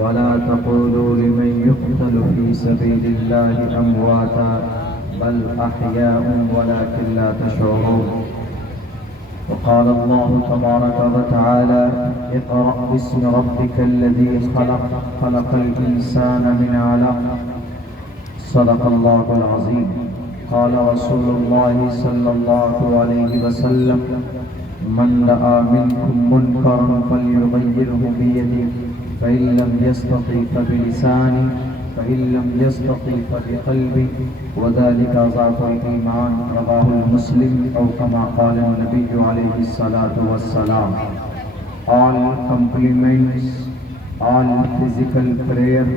ولا تقولوا لمن يقتل في سبيل الله أمواتا بل أحياء ولكن لا تشعرون. وقال الله تبارك وتعالى اقرأ باسم ربك الذي خلق خلق الإنسان من علق صدق الله العظيم. قال رسول الله صلى الله عليه وسلم من رأى منكم منكرا فليغيره بيده فإن لم يستطع فبلسانه فإن لم يستطع فبقلبه وذلك ضعف الإيمان. رواه مسلم أو كما قال النبي عليه الصلاة والسلام. All compliments, all physical prayer,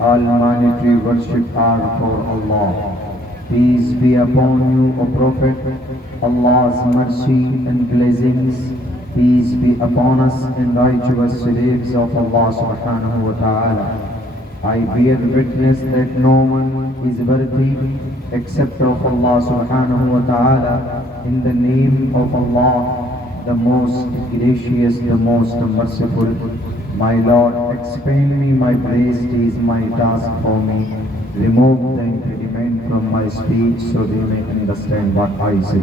all monetary worship are for Allah. Peace be upon you, O Prophet. Allah's mercy and blessings, peace be upon us and righteous slaves of Allah subhanahu wa ta'ala. I bear witness that no one is worthy except of Allah subhanahu wa ta'ala. In the name of Allah, the most gracious, the most merciful. My Lord, expand me my breast is my task for me. Remove the impediment from my speech so they may understand what I say.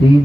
3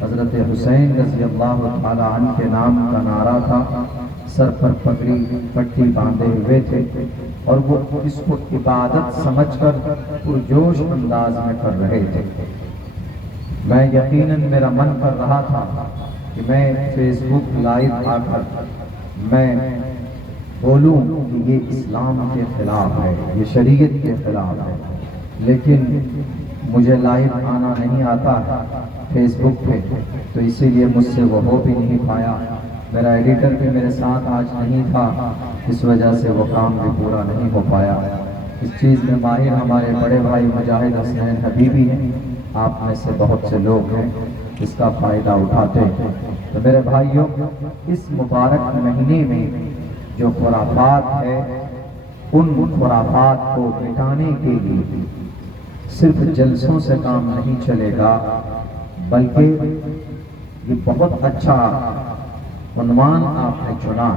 حضرت حسین رضی اللہ تعالی عنہ کے نام کا نعرہ تھا، سر پر پگڑی پٹی باندھے ہوئے تھے اور وہ اس کو عبادت سمجھ کر پرجوش انداز میں کر رہے تھے۔ میں یقیناً میرا من کر رہا تھا کہ میں فیس بک لائیو آ کر میں بولوں کہ یہ اسلام کے خلاف ہے، یہ شریعت کے خلاف ہے، لیکن مجھے لائیو آنا نہیں آتا ہے فیس بک پہ، تو اسی لیے مجھ سے وہ ہو بھی نہیں پایا۔ میرا ایڈیٹر بھی میرے ساتھ آج نہیں تھا، اس وجہ سے وہ کام بھی پورا نہیں ہو پایا۔ اس چیز میں ماہر ہمارے بڑے بھائی مجاہد حسنین حبیبی ہیں، آپ میں سے بہت سے لوگ ہیں اس کا فائدہ اٹھاتے ہیں۔ تو میرے بھائیوں، اس مبارک مہینے میں جو خرافات ہے، ان خرافات کو مٹانے کے لیے صرف جلسوں سے کام نہیں چلے گا، بلکہ یہ بہت اچھا عنوان آپ نے چنا۔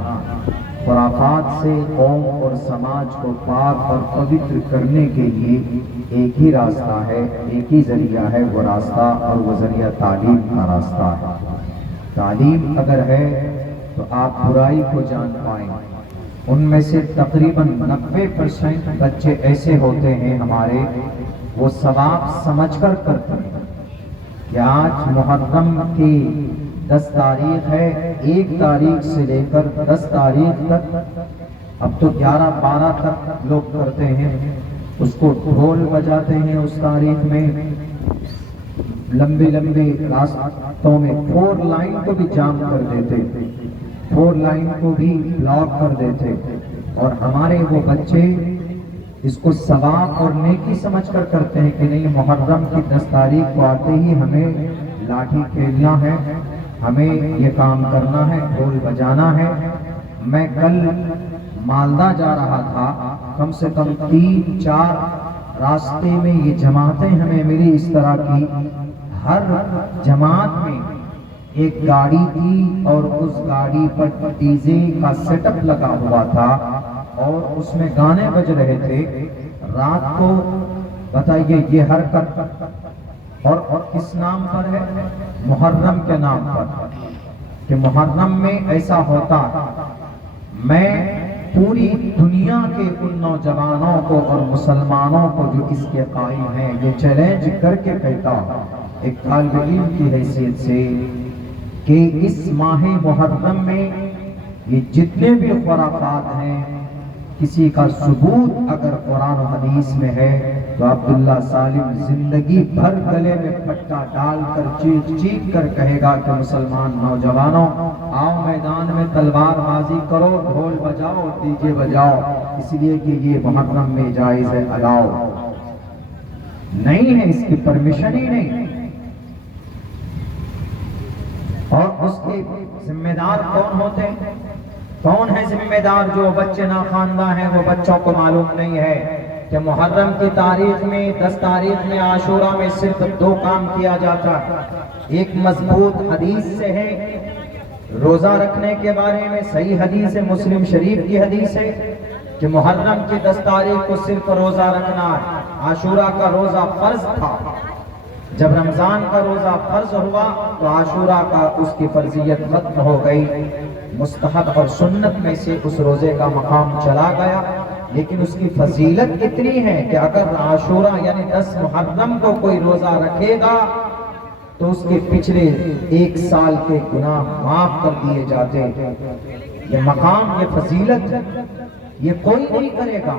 خرافات سے قوم اور سماج کو پاک اور پوتر کرنے کے لیے ایک ہی راستہ ہے، ایک ہی ذریعہ ہے، وہ راستہ اور وہ ذریعہ تعلیم کا راستہ ہے۔ تعلیم اگر ہے تو آپ برائی کو جان پائیں۔ ان میں سے تقریباً 90% بچے ایسے ہوتے ہیں ہمارے، وہ ثواب سمجھ کر کرتے ہیں کہ آج محرم کی 10 تاریخ ہے، 1 تاریخ سے لے کر 10 تاریخ تک، اب تو 11-12 تک لوگ کرتے ہیں، اس کو ڈھول بجاتے ہیں۔ اس تاریخ میں لمبے راستوں میں 4 لائن کو بھی جام کر دیتے، 4 لائن کو بھی بلاک کر دیتے، اور ہمارے وہ بچے اس کو ثواب اور نیکی سمجھ کر کرتے ہیں کہ نہیں، محرم کی 10 تاریخ کو آتے ہی ہمیں لاٹھی کھیلنا ہے، ہمیں یہ کام کرنا ہے، ڈھول بجانا ہے۔ میں کل مالدہ جا رہا تھا، کم سے کم 3-4 راستے میں یہ جماعتیں ہمیں ملی اس طرح کی، ہر جماعت میں ایک گاڑی تھی اور اس گاڑی پر ڈی جے کا سیٹ اپ لگا ہوا تھا اور اس میں گانے بج رہے تھے۔ رات کو بتائیے یہ حرکت اور کس نام پر ہے؟ محرم کے نام پر، کہ محرم میں ایسا ہوتا۔ میں پوری دنیا کے ان نوجوانوں کو اور مسلمانوں کو جو اس کے قائل ہیں یہ چیلنج کر کے کہتا ایک طالب علم کی حیثیت سے کہ اس ماہ محرم میں یہ جتنے بھی خرافات ہیں، کسی کا ثبوت اگر قرآن و حدیث میں ہے تو عبداللہ سالم زندگی بھر گلے میں پٹا ڈال کر چیخ کر کہے گا کہ مسلمان نوجوانوں آؤ میدان میں تلوار بازی کرو، ڈھول بجاؤ، ڈی جے بجاؤ، اس لیے کہ یہ محرم میں جائز ہے، الاؤ نہیں ہے، اس کی پرمیشن ہی نہیں۔ اور اس کے ذمہ دار کون ہوتے ہیں؟ کون ہے ذمہ دار؟ جو بچے ناخواندہ ہیں، وہ بچوں کو معلوم نہیں ہے کہ محرم کی تاریخ میں 10 تاریخ میں عاشورہ میں صرف 2 کام کیا جاتا ہے۔ ایک مضبوط حدیث سے ہے، روزہ رکھنے کے بارے میں صحیح حدیث ہے، مسلم شریف کی حدیث ہے کہ محرم کی 10 تاریخ کو صرف روزہ رکھنا ہے۔ عاشورہ کا روزہ فرض تھا، جب رمضان کا روزہ فرض ہوا تو عاشورہ کا اس کی فرضیت ختم ہو گئی، مستحب اور سنت میں سے اس روزے کا مقام چلا گیا۔ لیکن اس کی فضیلت اتنی ہے کہ اگر عاشورہ یعنی 10 محرم کو کوئی روزہ رکھے گا تو اس کے پچھلے 1 سال کے گناہ معاف کر دیے جاتے۔ یہ مقام، یہ فضیلت یہ کوئی نہیں کرے گا۔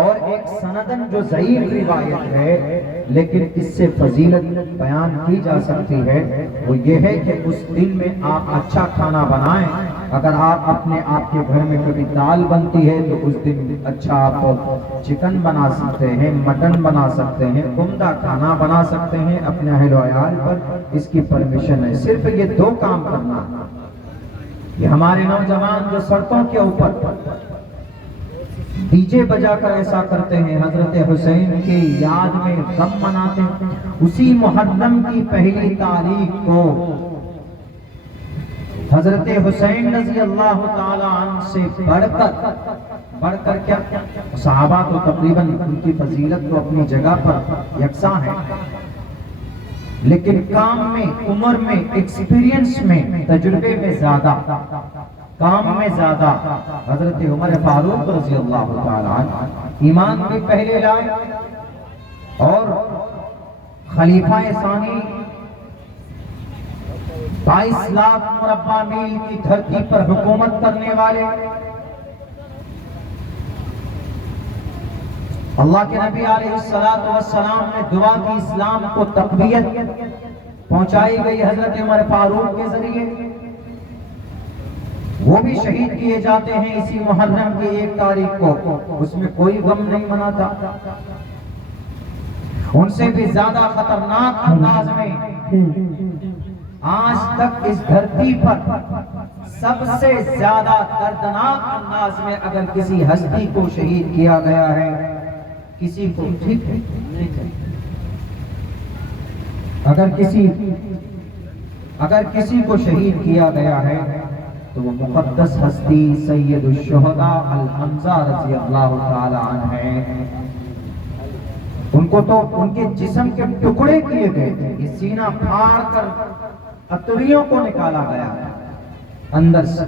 اور ایک سندن جو ضعیف روایت ہے لیکن اس سے فضیلت بیان کی جا سکتی ہے، وہ یہ ہے کہ اس دن میں آپ اچھا کھانا بنائیں۔ اگر آپ کے گھر میں کبھی دال بنتی ہے تو اس دن اچھا آپ چکن بنا سکتے ہیں، مٹن بنا سکتے ہیں، عمدہ کھانا بنا سکتے ہیں اپنے اہل و عیال پر، اس کی پرمیشن ہے۔ صرف یہ 2 کام کرنا ہے۔ یہ ہمارے نوجوان جو سڑکوں کے اوپر ڈی جے بجا کر ایسا کرتے ہیں، حضرت حسین کی یاد میں غم مناتے ہیں، اسی محرم کی پہلی تاریخ کو حضرت حسین رضی اللہ تعالی عنہ سے بڑھ کر کیا صحابہ تو تقریباً ان کی فضیلت تو اپنی جگہ پر یکساں ہے، لیکن کام میں، عمر میں، ایکسپیرینس میں، تجربے میں زیادہ، کام میں زیادہ حضرت عمر فاروق رضی اللہ تعالی عنہ ایمان بھی پہلے لائے اور خلیفہ ثانی 22 لاکھ مربع میل کی دھرتی پر حکومت کرنے والے، اللہ کے نبی علیہ السلام نے دعا کی اسلام کو تقویت پہنچائی گئی حضرت عمر فاروق کے ذریعے، وہ بھی شہید کیے جاتے ہیں اسی محرم کی 1 تاریخ کو، اس میں کوئی غم نہیں مناتا۔ ان سے بھی زیادہ خطرناک انداز میں آج تک اس دھرتی پر سب سے زیادہ دردناک انداز میں اگر کسی ہستی کو شہید کیا گیا ہے، کسی کو ٹھیک ہے، اگر کسی کو شہید کیا گیا ہے تو وہ مقدس ہستی سید الشہداء الحمزہ رضی اللہ تعالی عنہ ہے۔ ان کو تو ان کے جسم کے ٹکڑے کیے گئے تھے، یہ سینہ پھاڑ کر اتریوں کو نکالا گیا، اندر سے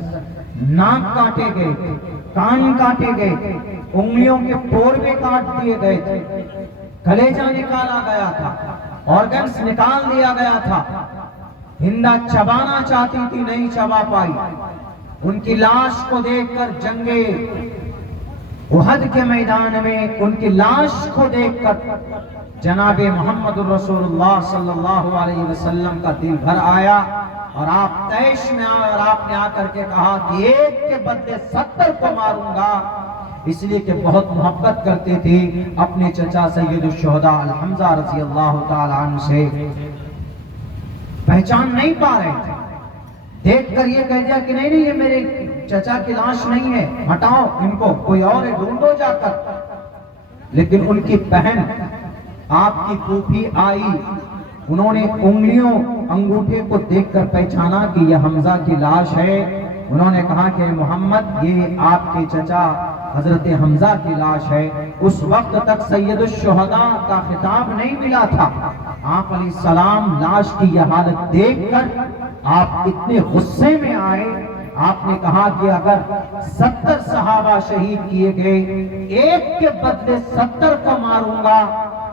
ناک کاٹے گئے تھے، کان کاٹے گئے تھے، انگلیوں کے پورے کاٹ دیے گئے تھے، کلیجہ نکالا گیا تھا، آرگنز نکال دیا گیا تھا۔ ہندا چبانا چاہتی تھی، نہیں چبا پائی۔ ان کی لاش کو دیکھ کر جنگے احد کے میدان میں ان کی لاش کو دیکھ کر جناب محمد الرسول اللہ صلی اللہ علیہ وسلم کا دل بھر آیا، اور آپ طیش میں آئے اور آپ نے آ کر کے کہا کہ 1 کے بدلے 70 کو ماروں گا، اس لیے کہ بہت محبت کرتے تھے اپنے چچا سید الشہداء الحمزہ رضی اللہ تعالی عنہ سے۔ پہچان نہیں پا رہے تھے، دیکھ کر یہ کہہ دیا کہ نہیں یہ میرے چچا کی لاش نہیں ہے، ہٹاؤ ان کو، کوئی اور ڈھونڈو جا کر۔ لیکن ان کی بہن آپ کی پھوپھی آئی، انہوں نے انگلیوں انگوٹھے کو دیکھ کر پہچانا کہ یہ حمزہ کی لاش ہے۔ انہوں نے کہا کہ محمد یہ آپ کے چچا حضرت حمزہ کی لاش ہے۔ اس وقت تک سید الشہداء کا خطاب نہیں ملا تھا۔ آپ علیہ السلام لاش کی یہ حالت دیکھ کر آپ اتنے غصے میں آئے، آپ نے کہا کہ اگر 70 صحابہ شہید کیے گئے، 1 کے بدلے 70 کو ماروں گا۔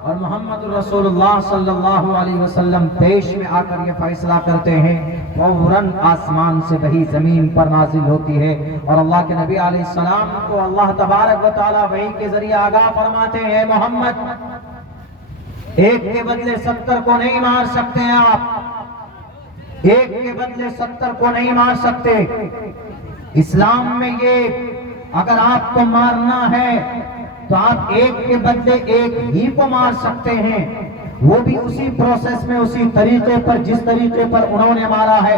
اور محمد رسول اللہ صلی اللہ علیہ وسلم پیش میں آ کر یہ فیصلہ کرتے ہیں، فوراً آسمان سے وحی زمین پر نازل ہوتی ہے، اور اللہ کے نبی علیہ السلام کو اللہ تبارک و تعالیٰ وحی کے ذریعے آگاہ فرماتے ہیں، محمد 1 کے بدلے 70 کو نہیں مار سکتے ہیں آپ، 1 کے بدلے 70 کو نہیں مار سکتے۔ اسلام میں یہ اگر آپ کو مارنا ہے تو آپ 1 کے بدلے 1 ہی کو مار سکتے ہیں، وہ بھی اسی پروسیس میں، اسی طریقے پر جس طریقے پر انہوں نے مارا ہے۔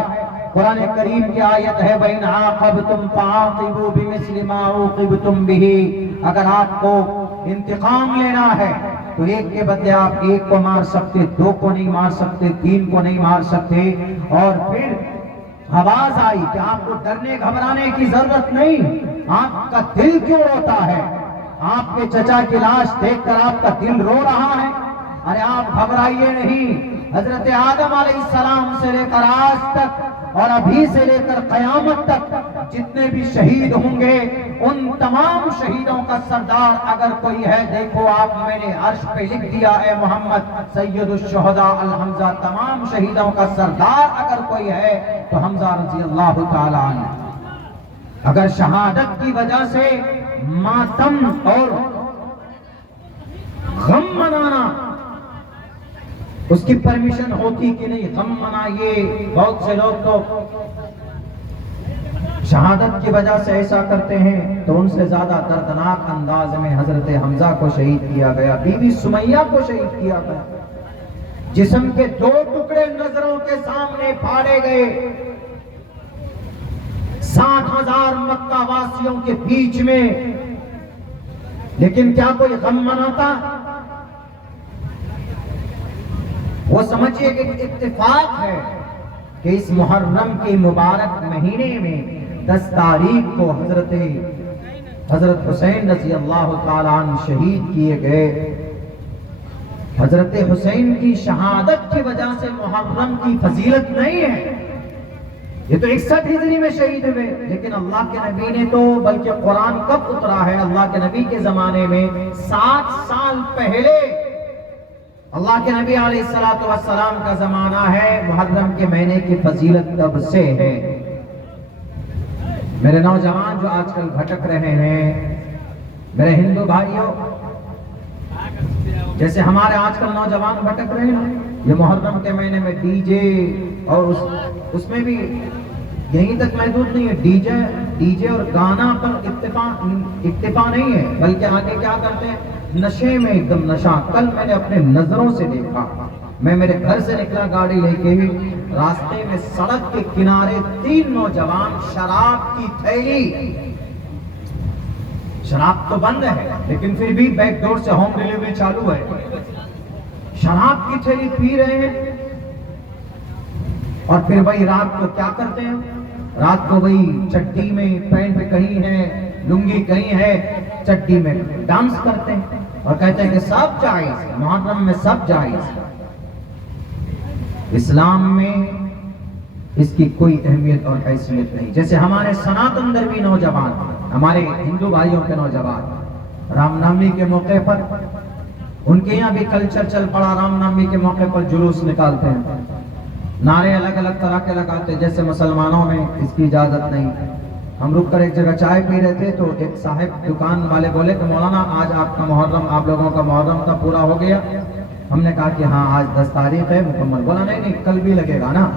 قرآن کریم کی آیت ہے وَإِنْ عَاقَبْتُمْ فَعَاقِبُوا بِمِثْلِ مَا عُوقِبْتُمْ بِهِ، اگر آپ کو انتقام لینا ہے تو 1 کے بدلے آپ 1 کو مار سکتے، 2 کو نہیں مار سکتے، 3 کو نہیں مار سکتے۔ اور پھر آواز آئی کہ آپ کو ڈرنے گھبرانے کی ضرورت نہیں، آپ کا دل کیوں روتا ہے؟ آپ کے چچا کی لاش دیکھ کر آپ کا دل رو رہا ہے؟ ارے آپ گھبرائیے نہیں، حضرت آدم علیہ السلام سے لے کر آج تک اور ابھی سے لے کر قیامت تک جتنے بھی شہید ہوں گے، ان تمام شہیدوں کا سردار اگر کوئی ہے، دیکھو آپ میں نے عرش پہ لکھ دیا ہے محمد سید الشہداء الحمزہ، تمام شہیدوں کا سردار اگر کوئی ہے تو حمزہ رضی اللہ تعالی عنہ۔ اگر شہادت کی وجہ سے ماتم اور غم منانا اس کی پرمیشن ہوتی کہ نہیں، غم منائیے، بہت سے لوگ تو شہادت کی وجہ سے ایسا کرتے ہیں، تو ان سے زیادہ دردناک انداز میں حضرت حمزہ کو شہید کیا گیا، بی بی سمیہ کو شہید کیا گیا، جسم کے 2 ٹکڑے نظروں کے سامنے پھاڑے گئے، 60,000 مکہ واسیوں کے بیچ میں۔ لیکن کیا کوئی غم مناتا؟ وہ سمجھئے کہ اتفاق ہے کہ اس محرم کے مبارک مہینے میں 10 تاریخ کو حضرت حسین رضی اللہ تعالیٰ عنہ شہید کیے گئے۔ حضرت حسین کی شہادت کی وجہ سے محرم کی فضیلت نہیں ہے. یہ تو 61 ہجری میں شہید ہوئے، لیکن اللہ کے نبی نے تو، بلکہ قرآن کب اترا ہے اللہ کے نبی کے زمانے میں 7 سال پہلے. اللہ کے نبی علیہ السلام کا زمانہ ہے، محرم کے مہینے کی فضیلت تب سے ہے. میرے نوجوان جو آج کل بھٹک رہے ہیں، میرے ہندو بھائیوں، جیسے ہمارے آج کل نوجوان بھٹک رہے ہیں، یہ محرم کے مہینے میں ڈی جے، اور اس میں بھی یہیں تک محدود نہیں ہے، ڈی جے اور گانا پر اکتفا نہیں ہے، بلکہ آگے کیا کرتے ہیں، نشے میں ایک دم نشہ. کل میں نے اپنے نظروں سے دیکھا، میں میرے گھر سے نکلا گاڑی لے کے ہی، راستے میں سڑک کے کنارے 3 نوجوان شراب کی تھیلی، شراب تو بند ہے لیکن پھر بھی بیک ڈور سے ہوم ڈیلیوری چالو ہے، شراب کی تھیلی پی رہے ہیں. اور پھر وہی رات کو کیا کرتے ہیں، رات کو وہی چڈی میں، پینٹ کہیں ہے، لنگی کہیں ہے، چڈی میں ڈانس کرتے ہیں اور کہتے ہیں کہ سب جائز، محرم میں سب جائز. اسلام میں اس کی کوئی اہمیت اور حیثیت نہیں. جیسے ہمارے سناتن دھرمی نوجوان، ہمارے ہندو بھائیوں کے نوجوان رام نومی کے موقع پر، ان کے یہاں بھی کلچر چل پڑا، رام نومی کے موقع پر جلوس نکالتے ہیں، نعرے الگ الگ طرح کے لگاتے. جیسے مسلمانوں میں اس کی اجازت نہیں. ہم رک کر ایک جگہ چائے پی رہے تھے تو ایک صاحب دکان والے بولے کہ مولانا آج آپ کا محرم، آپ لوگوں کا محرم تھا پورا ہو گیا. ہم نے کہا کہ ہاں آج 10 تاریخ ہے مکمل. بولا نہیں کل بھی لگے گا نا.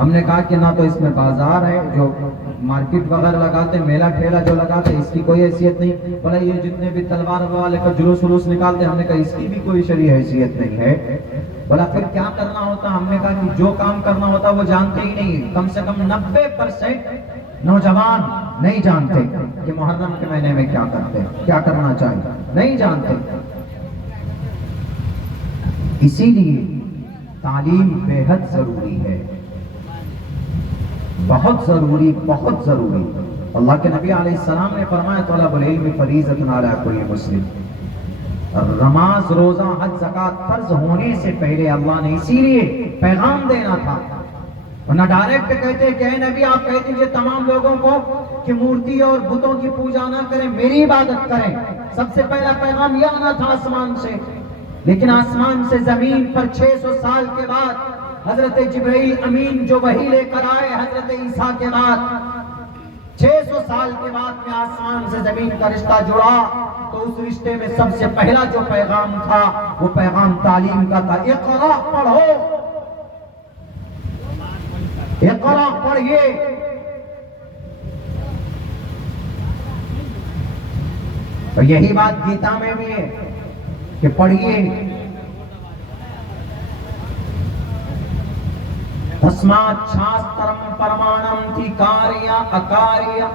ہم نے کہا کہ نہ تو اس میں بازار ہے، جو مارکیٹ وغیرہ لگاتے، میلہ ٹھیلا جو لگاتے، اس کی کوئی حیثیت نہیں. بولا یہ جتنے بھی تلوار والے کا جلوس ولوس نکالتے، ہم نے کہا اس کی بھی کوئی شرعی حیثیت نہیں ہے. بولا پھر کیا کرنا ہوتا؟ ہم نے کہا کہ جو کام کرنا ہوتا وہ جانتے ہی نہیں. کم سے کم 90% نوجوان نہیں جانتے کہ محرم کے مہینے میں کیا کرتے ہیں، کیا کرنا چاہیے، نہیں جانتے. اسی لیے تعلیم بے حد ضروری ہے، بہت ضروری، بہت ضروری. اللہ کے نبی علیہ السلام نے فرمایا طلب العلم فریضۃ علی کل مسلم. نماز، روزہ، حج، زکوٰۃ فرض ہونے سے پہلے اللہ نے اسی لیے پیغام دینا تھا. ورنہ ڈائریکٹ کہتے کہ اے نبی آپ کہہ دیجئے تمام لوگوں کو کہ مورتی اور بتوں کی پوجا نہ کریں، میری عبادت کریں. سب سے پہلا پیغام یہ آنا تھا آسمان سے. لیکن آسمان سے زمین پر 600 سال کے بعد حضرت جبرائیل امین جو وحی لے کر آئے حضرت عیسیٰ کے بعد، 600 سال کے بعد میں آسمان سے زمین کا رشتہ جڑا. تو اس رشتے میں سب سے پہلا جو پیغام تھا وہ پیغام تعلیم کا تھا. اقرا پڑھو، اقرا پڑھیے. اور یہی بات گیتا میں بھی ہے کہ پڑھیے. تسمات شاسترم پرمانم تھی کاریا اکاریا.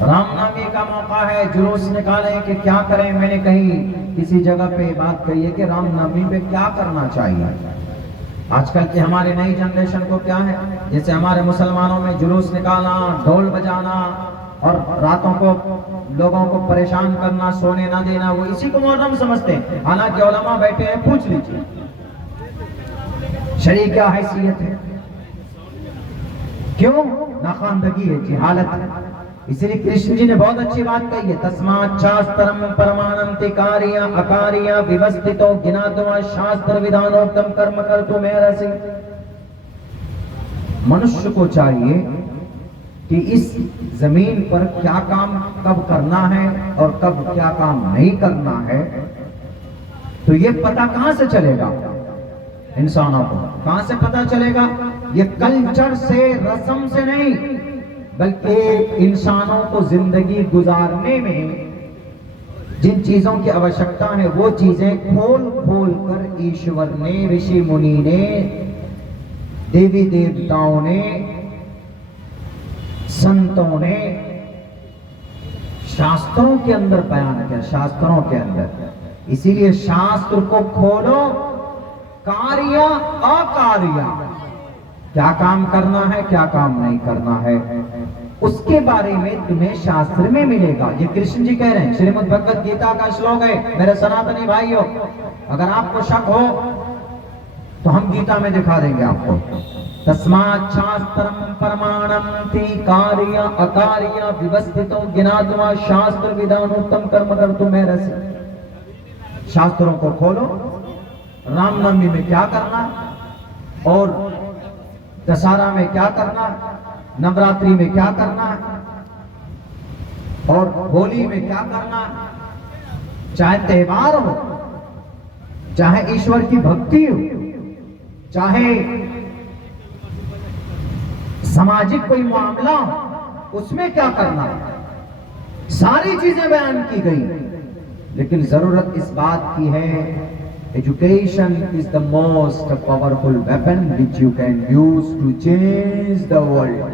رام نومی کا موقع ہے، جلوس نکالیں کہ کیا کریں. میں نے کہیں کسی جگہ پہ بات کہی ہے کہ رام نومی پہ کیا کرنا چاہیے. آج کل کی ہمارے نئی جنریشن کو کیا ہے، جیسے ہمارے مسلمانوں میں جلوس نکالنا، ڈھول بجانا اور راتوں کو لوگوں کو پریشان کرنا، سونے نہ دینا، وہ اسی کو محرم سمجھتے ہیں. حالانکہ علماء بیٹھے ہیں، پوچھ لیجیے شرعی کیا حیثیت ہے. کیوں؟ ناخواندگی ہے، جہالت ہے. اس لیے کرشن جی نے بہت اچھی بات کہی ہے، تسمات شاسترم پرمانم تکاریا اکاریا ویوستھتو گناتوا شاستر ودھانوکتم کرم کرتو میرسی. منشیہ کو چاہیے کہ اس زمین پر کیا کام کب کرنا ہے اور کب کیا کام نہیں کرنا ہے. تو یہ پتہ کہاں سے چلے گا انسانوں کو؟ کہاں سے پتہ چلے گا؟ یہ کلچر سے، رسم سے نہیں، بلکہ انسانوں کو زندگی گزارنے میں جن چیزوں کی آوشکتا ہے وہ چیزیں کھول کھول کر ایشور نے، رشی منی نے، دیوی دیوتاؤں نے، سنتوں نے شاستروں کے اندر بیان کیا. شاستروں کے اندر. اسی لیے شاستر کو کھولو، کاریا اکاریا، کیا کام کرنا ہے کیا کام نہیں کرنا ہے. اس کے بارے میں تمہیں شاستر میں ملے گا. یہ کرشن جی کہہ رہے ہیں, شریمد بھگوت گیتا کا شلوک ہے. میرے سناتنی بھائیو, اگر آپ کو شک ہو تو ہم گیتا میں دکھا دیں گے آپ کو. تسمات شاسترم پرمانم تی کاریہ اکاریہ ویوستھتو گناتوا شاستر ودانوتم کرم کرتو میں رسی. شاستروں کو کھولو, رام نومی میں کیا کرنا اور دسہرا میں کیا کرنا, نوراتری میں کیا کرنا اور ہولی میں کیا کرنا, چاہے تہوار ہو, چاہے ایشور کی بھکتی ہو, چاہے سماجک کوئی معاملہ ہو, اس میں کیا کرنا, ساری چیزیں بیان کی گئی. لیکن ضرورت اس بات کی ہے, education is the most powerful weapon which you can use to change the world.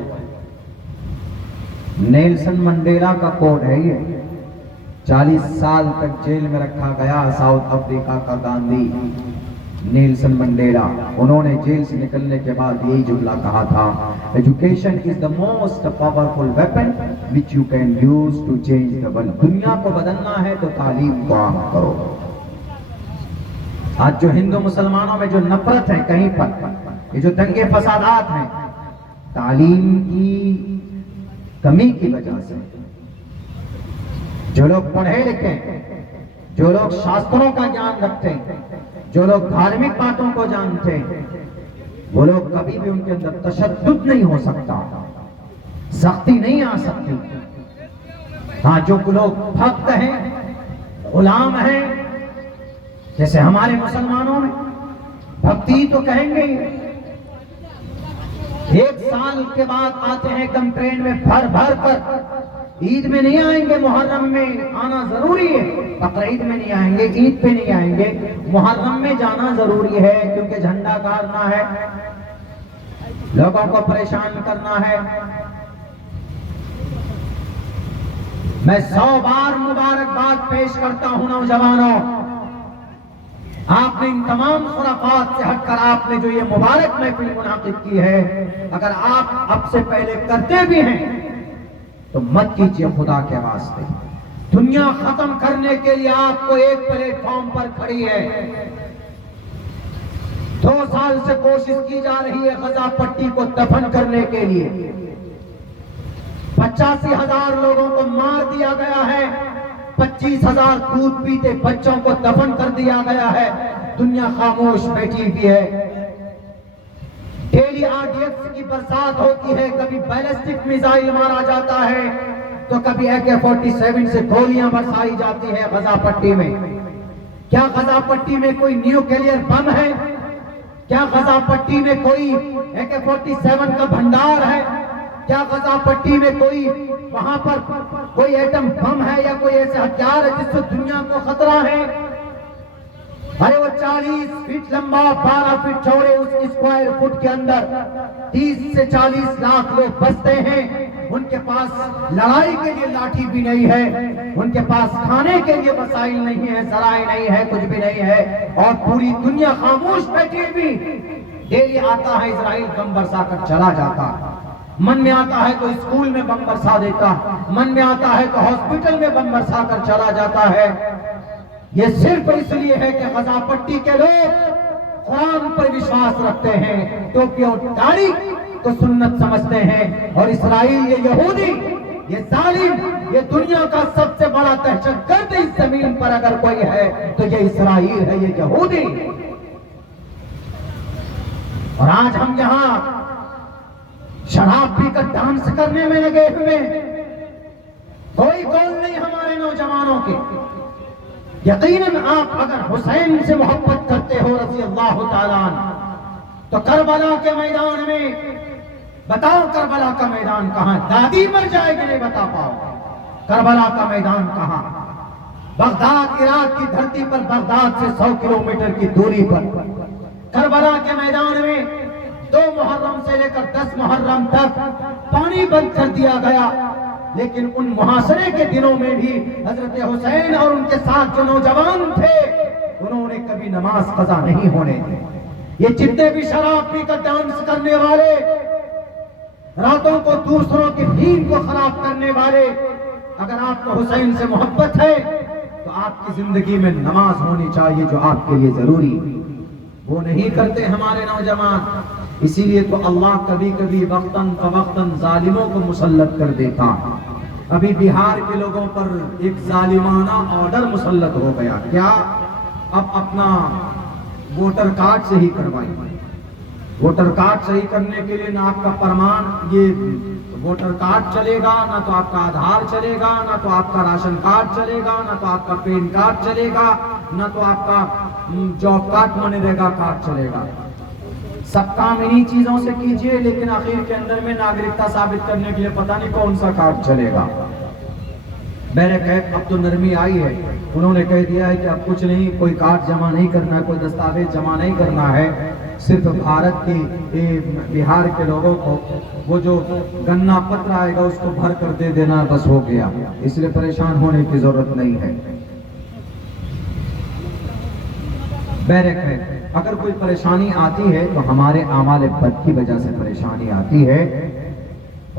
Nelson Mandela کا کوٹ ہے یہ. 40 سال تک جیل میں رکھا گیا ساؤتھ افریقہ کا گاندھی نیلسن منڈیلا. انہوں نے جیل سے نکلنے کے بعد یہی جملہ کہا تھا, education is the most powerful weapon which you can use to change the world. دنیا کو بدلنا ہے تو تعلیم کو عام کرو. آج جو ہندو مسلمانوں میں جو نفرت ہے کہیں پر, یہ جو دنگے فسادات ہیں, تعلیم کی کمی کی وجہ سے. جو لوگ پڑھے لکھے, جو لوگ شاستروں کا گیان رکھتے, جو لوگ دھارمک باتوں کو جانتے, وہ لوگ کبھی بھی ان کے اندر تشدد نہیں ہو سکتا, سختی نہیں آ سکتی. ہاں جو لوگ بھکت ہیں, غلام ہیں, جیسے ہمارے مسلمانوں میں بھکتی تو کہیں گے, 1 سال کے بعد آتے ہیں ایک دم ٹرین میں بھر بھر کر. عید میں نہیں آئیں گے, محرم میں آنا ضروری ہے. بقرعید میں نہیں آئیں گے, عید پہ نہیں آئیں گے, محرم میں جانا ضروری ہے, کیونکہ جھنڈا گاڑنا ہے, لوگوں کو پریشان کرنا ہے. میں 100 بار مبارکباد پیش کرتا ہوں نوجوانوں, آپ نے ان تمام خرافات سے ہٹ کر آپ نے جو یہ مبارک محفل منعقد کی ہے, اگر آپ اب سے پہلے کرتے بھی ہیں تو مت کیجیے خدا کے واسطے. دنیا ختم کرنے کے لیے آپ کو ایک پلیٹ فارم پر کھڑی ہے. 2 سال سے کوشش کی جا رہی ہے غزہ پٹی کو دفن کرنے کے لیے. 85,000 لوگوں کو مار دیا گیا ہے, 25,000 دودھ پیتے بچوں کو دفن کر دیا گیا ہے. دنیا خاموش بیٹھی ہوئی ہے. ڈیلی RDX کی برسات ہوتی ہے, کبھی بیلسٹک میزائل مارا جاتا ہے تو کبھی AK-47 سے گولیاں برسائی جاتی ہے غزہ پٹی میں. کیا غزہ پٹی میں کوئی نیوکلیئر بم ہے؟ کیا غزہ پٹی میں کوئی AK-47 کا بھنڈار ہے؟ کیا غزہ پٹی میں کوئی وہاں پر کوئی ایٹم بم ہے یا کوئی ایسا ہتھیار ہے جس سے دنیا کو خطرہ ہے؟ ارے وہ 40 فٹ لمبا 12 فٹ چوڑے اس اسکوائر فٹ کے اندر 30 سے 40 لاکھ لوگ بستے ہیں. ان کے پاس لڑائی کے لیے لاٹھی بھی نہیں ہے, ان کے پاس کھانے کے لیے وسائل نہیں ہے, ذرائع نہیں ہے, کچھ بھی نہیں ہے, اور پوری دنیا خاموش بیٹھی بھی. ڈیلی آتا ہے اسرائیل بم برسا کر چلا جاتا, من میں آتا ہے تو اسکول میں بم برسا دیتا, من میں آتا ہے تو ہاسپٹل میں بم برسا کر چلا جاتا ہے. یہ صرف اس لیے ہے کہ غزہ پٹی کے لوگ قرآن پر وشواس رکھتے ہیں, ٹوپی اور داڑھی کو سنت سمجھتے ہیں. اور اسرائیل, یہ یہودی, یہ ظالم, یہ دنیا کا سب سے بڑا دہشت گرد اس زمین پر اگر کوئی ہے تو یہ اسرائیل ہے, یہ یہودی. اور آج ہم یہاں شراب پی کر ڈانس کرنے میں لگے ہوئے, کوئی قول نہیں ہمارے نوجوانوں کے. یقیناً آپ اگر حسین سے محبت کرتے ہو رضی اللہ تعالیٰ عنہ, تو کربلا کے میدان میں بتاؤ, کربلا کا میدان کہاں؟ دادی مر جائے گی نہیں بتا پاؤ کربلا کا میدان کہاں. بغداد, عراق کی دھرتی پر, بغداد سے 100 کلومیٹر کی دوری پر کربلا کے میدان میں 2 محرم سے لے کر 10 محرم تک پانی بند کر دیا گیا. لیکن ان محاصرے کے دنوں میں بھی حضرت حسین اور ان کے ساتھ جو نوجوان تھے انہوں نے کبھی نماز قضا نہیں ہونے دی. یہ جتنے بھی شراب پی کر ڈانس کرنے والے, راتوں کو دوسروں کی دین کو خراب کرنے والے، اگر آپ کو حسین سے محبت ہے تو آپ کی زندگی میں نماز ہونی چاہیے جو آپ کے لیے ضروری، وہ نہیں کرتے ہمارے نوجوان۔ اسی لیے تو اللہ کبھی کبھی وقتاً فوقتاً ظالموں کو مسلط کر دیتا۔ ابھی بہار کے لوگوں پر ایک ظالمانہ آرڈر مسلط ہو گیا، کیا؟ اب اپنا ووٹر کارڈ صحیح کروائیے۔ ووٹر کارڈ صحیح کرنے کے لیے نہ آپ کا پرمان یہ ووٹر کارڈ چلے گا، نہ تو آپ کا آدھار چلے گا، نہ تو آپ کا راشن کارڈ چلے گا، نہ تو آپ کا پین کارڈ چلے گا، نہ تو آپ کا جاب کارڈ منریگا کارڈ چلے گا۔ سب کام انہی چیزوں سے کیجئے، لیکن آخر کے اندر میں ناگرکتا ثابت کرنے کے لیے پتہ نہیں کون سا کارڈ چلے گا۔ بہرکیف اب تو نرمی آئی ہے، انہوں نے کہہ دیا ہے کہ اب کچھ نہیں، کوئی کارڈ جمع نہیں کرنا، کوئی دستاویز جمع نہیں کرنا ہے، صرف بھارت کی بہار کے لوگوں کو وہ جو گنا پتر آئے گا اس کو بھر کر دے دینا، بس ہو گیا، اس لیے پریشان ہونے کی ضرورت نہیں ہے۔ بہرکیف اگر کوئی پریشانی آتی ہے تو ہمارے اعمال بد کی وجہ سے پریشانی آتی ہے،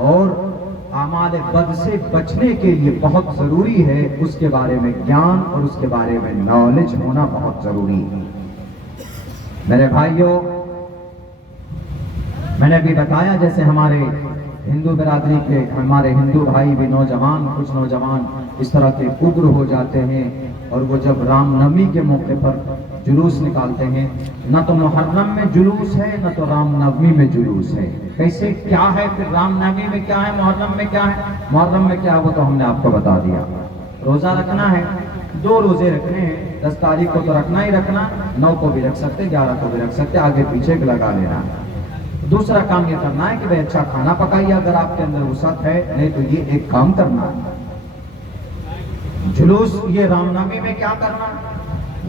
اور اعمال بد سے بچنے کے لیے بہت ضروری ہے اس کے بارے میں گیان اور اس کے بارے میں نالج ہونا بہت ضروری ہے۔ میرے بھائیوں، میں نے بھی بتایا جیسے ہمارے ہندو برادری کے ہمارے ہندو بھائی بھی نوجوان، کچھ نوجوان اس طرح کے اگر ہو جاتے ہیں، اور وہ جب رام نومی کے موقع پر جلوس نکالتے ہیں، نہ تو محرم میں جلوس ہے نہ تو رام نومی میں جلوس ہے۔ کیسے کیا ہے پھر؟ رام نومی میں کیا ہے، محرم میں کیا ہے؟ محرم میں کیا ہے وہ تو ہم نے آپ کو بتا دیا۔ روزہ رکھنا ہے، 2 روزے رکھنے ہیں، 10 تاریخ کو تو رکھنا ہی رکھنا، 9 کو بھی رکھ سکتے، 11 کو بھی رکھ سکتے، آگے پیچھے لگا لینا۔ دوسرا کام یہ کرنا ہے کہ بھئی اچھا کھانا پکائیے اگر آپ کے اندر وسعت ہے، نہیں تو یہ ایک کام کرنا ہے۔ جلوس یہ رام نومی میں کیا کرنا ہے؟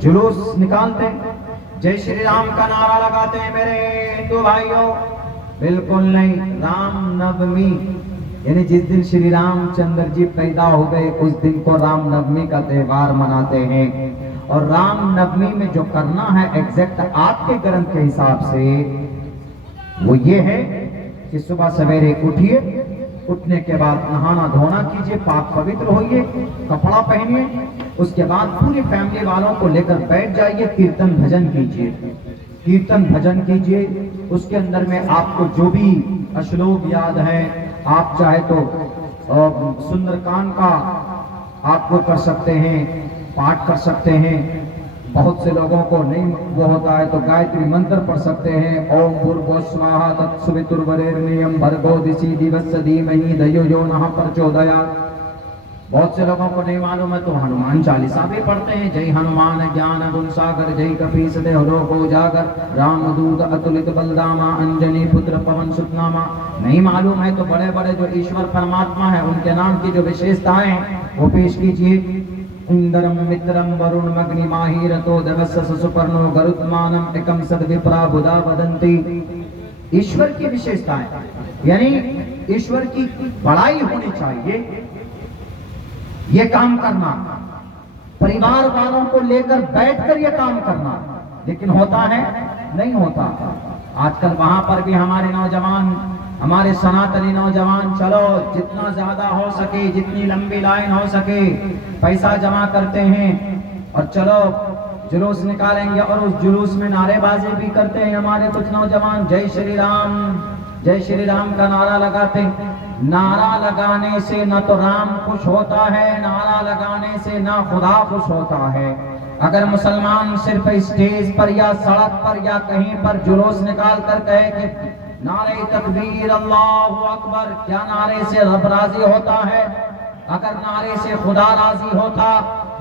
جلوس نکالتے ہیں، جے شری رام کا نعرہ لگاتے ہیں میرے ہندو بھائیوں؟ بالکل نہیں۔ رام نومی یعنی جس دن شری رام چندر جی پیدا ہو گئے اس دن کو رام نومی کا تہوار مناتے ہیں، اور رام نومی میں جو کرنا ہے ایگزیکٹ آپ کے گرنتھ کے حساب سے وہ یہ ہے کہ صبح سویرے اٹھیے، اٹھنے کے بعد نہانا دھونا کیجئے، پاک پوتر ہوئیے، کپڑا پہنیے، اس کے بعد پوری فیملی والوں کو لے کر بیٹھ جائیے، کیرتن بھجن کیجئے، کیرتن بھجن کیجئے۔ اس کے اندر میں آپ کو جو بھی اشلوک یاد ہے، آپ چاہے تو سندر کانڈ کا آپ کو کر سکتے ہیں، پاٹ کر سکتے ہیں، بہت سے لوگوں کو نہیں وہ ہوتا ہے تو گایتری منتر پڑھ سکتے ہیں، اوم بھرگو سواہا تتسویترورینیم بھرگو دسی دیوس دھیمہی دھیو یو نہ پرچودیات۔ بہت سے لوگوں کو نہیں معلوم ہے تو ہنومان چالیسا بھی پڑھتے ہیں، جے ہنومان گیان گن ساگر جے کپیس دیہ لوک اجاگر رام دود اتلت بلداما انجنی پتر پون ست ناما۔ نہیں معلوم ہے تو بڑے بڑے جو ایشور پرماتما ہیں ان کے نام کی جو وشیشتائیں ہیں وہ پیش کیجیے۔ اندرم مترم ورون مگنی ماہی رتو دوسس سپرنو گرودمانم ایکم سد وپرا بدا ودنتی۔ ایشور کی وشیشتائیں یعنی ایشور کی بڑائی ہونی چاہیے، یہ کام کرنا، پریوار والوں کو لے کر بیٹھ کر یہ کام کرنا، لیکن ہوتا ہے نہیں ہوتا۔ آج کل وہاں پر بھی ہمارے نوجوان، ہمارے سناتنی نوجوان، چلو جتنا زیادہ ہو سکے، جتنی لمبی لائن ہو سکے پیسہ جمع کرتے ہیں اور چلو جلوس نکالیں گے، اور اس جلوس میں نعرے بازی بھی کرتے ہیں ہمارے کچھ نوجوان، جے شری رام، جے شری رام کا نعرہ لگاتے ہیں۔ نعرہ لگانے سے نہ تو رام خوش ہوتا ہے، نعرہ لگانے سے نہ خدا خوش ہوتا ہے۔ اگر مسلمان صرف اسٹیج پر یا سڑک پر یا کہیں پر جلوس نکال کر کہے کہ نعرہ تکبیر اللہ اکبر، کیا نعرے سے رب راضی ہوتا ہے؟ اگر نعرے سے خدا راضی ہوتا،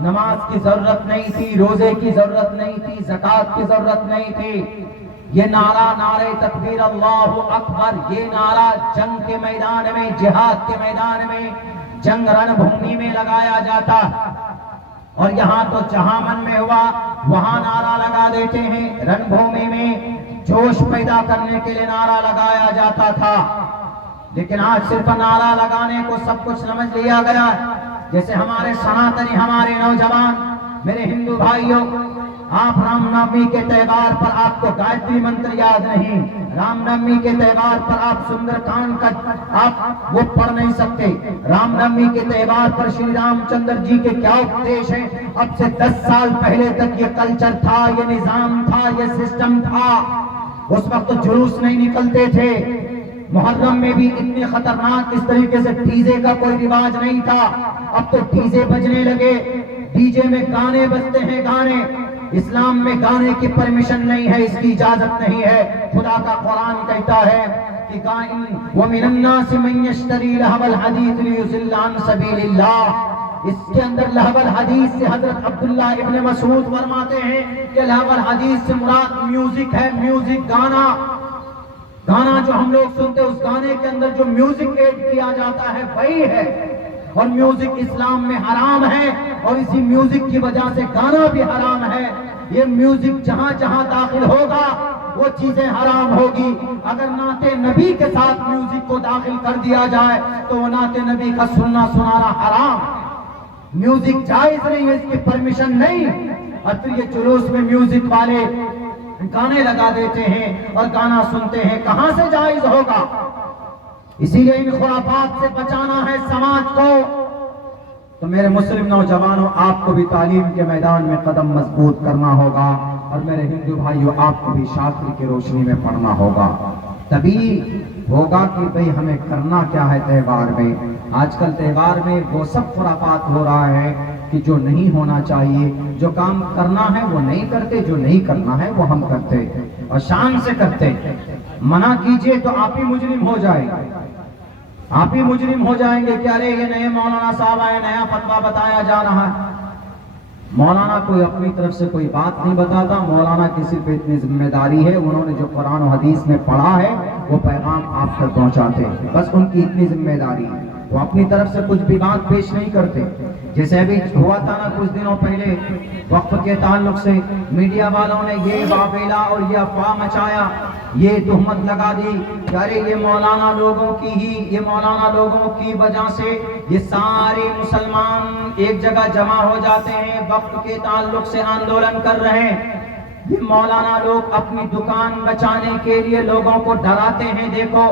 نماز کی ضرورت نہیں تھی، روزے کی ضرورت نہیں تھی، زکوٰۃ کی ضرورت نہیں تھی۔ یہ نعرہ، نعرہ تکبیر اللہ اکبر، یہ نعرہ جنگ کے میدان میں، جہاد کے میدان میں، جنگ رن بھومی میں لگایا جاتا، اور یہاں تو جہاں من میں ہوا وہاں نعرہ لگا دیتے ہیں۔ رن بھومی میں جوش پیدا کرنے کے لیے نعرہ لگایا جاتا تھا، لیکن آج صرف نعرہ لگانے کو سب کچھ سمجھ لیا گیا ہے۔ جیسے ہمارے سناتنی، ہمارے نوجوان، میرے ہندو بھائیوں، آپ رام نومی کے تہوار پر آپ کو گایتری منتر یاد نہیں، رام نومی کے تہوار پر آپ سندر کانڈ کا آپ وہ پڑھ نہیں سکتے. رام نومی کے تہوار پر شری رام چندر جی کے کیا اپدیش ہیں. اب سے 10 سال پہلے تک یہ کلچر تھا, یہ نظام تھا, یہ سسٹم تھا. اس وقت جلوس نہیں نکلتے تھے. محرم میں بھی اتنی خطرناک اس طریقے سے ڈیجے کا کوئی رواج نہیں تھا. اب تو ڈیجے بجنے لگے, ڈی جے میں گانے بجتے ہیں. گانے اسلام میں گانے کی پرمیشن نہیں ہے, اس کی اجازت نہیں ہے. خدا کا قرآن کہتا ہے کہ وَمِنَ النَّاسِ مَن يَشْتَرِي لَهْوَ الْحَدِيثِ لِيُضِلَّ عَن سَبِيلِ اللَّهِ. اس کے اندر لہو الحدیث سے حضرت عبداللہ ابن مسعود فرماتے ہیں کہ لہو الحدیث سے مراد میوزک ہے. میوزک, گانا. گانا جو ہم لوگ سنتے ہیں, اس گانے کے اندر جو میوزک ایڈ کیا جاتا ہے وہی ہے. اور میوزک اسلام میں حرام ہے, اور اسی میوزک کی وجہ سے گانا بھی حرام ہے. یہ میوزک جہاں جہاں داخل ہوگا وہ چیزیں حرام ہوگی. اگر نعت نبی کے ساتھ میوزک کو داخل کر دیا جائے تو وہ نعت نبی کا سننا سنانا حرام. میوزک جائز نہیں ہے, اس کی پرمیشن نہیں. اور پھر یہ جلوس میں میوزک والے گانے لگا دیتے ہیں اور گانا سنتے ہیں. کہاں سے جائز ہوگا؟ اسی لیے ان خرافات سے بچانا ہے سماج کو. تو میرے مسلم نوجوانوں, آپ کو بھی تعلیم کے میدان میں قدم مضبوط کرنا ہوگا, اور میرے ہندو بھائیوں آپ کو بھی شاستر کی روشنی میں پڑھنا ہوگا. تبھی ہوگا کہ بھئی ہمیں کرنا کیا ہے تہوار میں. آج کل تہوار میں وہ سب خرافات ہو رہا ہے کہ جو نہیں ہونا چاہیے. جو کام کرنا ہے وہ نہیں کرتے, جو نہیں کرنا ہے وہ ہم کرتے اور شان سے کرتے. منع کیجئے تو آپ ہی مجرم ہو جائیں گے. آپ ہی مجرم ہو جائیں گے کہ ارے یہ نئے مولانا صاحب آئے, نیا فتویٰ بتایا جا رہا ہے. مولانا کوئی اپنی طرف سے کوئی بات نہیں بتاتا. مولانا کی صرف اتنی ذمہ داری ہے, انہوں نے جو قرآن و حدیث میں پڑھا ہے وہ پیغام آپ تک پہنچاتے ہیں. بس ان کی اتنی ذمہ داری ہے. وہ اپنی طرف سے کچھ بھی بات پیش نہیں کرتے. جیسے ابھی ہوا تھا نا کچھ دنوں پہلے, وقف کے تعلق سے میڈیا والوں نے یہ واویلا اور یہ افواہ مچایا, یہ تہمت لگا دی کہ ارے یہ مولانا لوگوں کی وجہ سے یہ سارے مسلمان ایک جگہ جمع ہو جاتے ہیں, وقف کے تعلق سے آندولن کر رہے ہیں. یہ مولانا لوگ اپنی دکان بچانے کے لیے لوگوں کو ڈراتے ہیں. دیکھو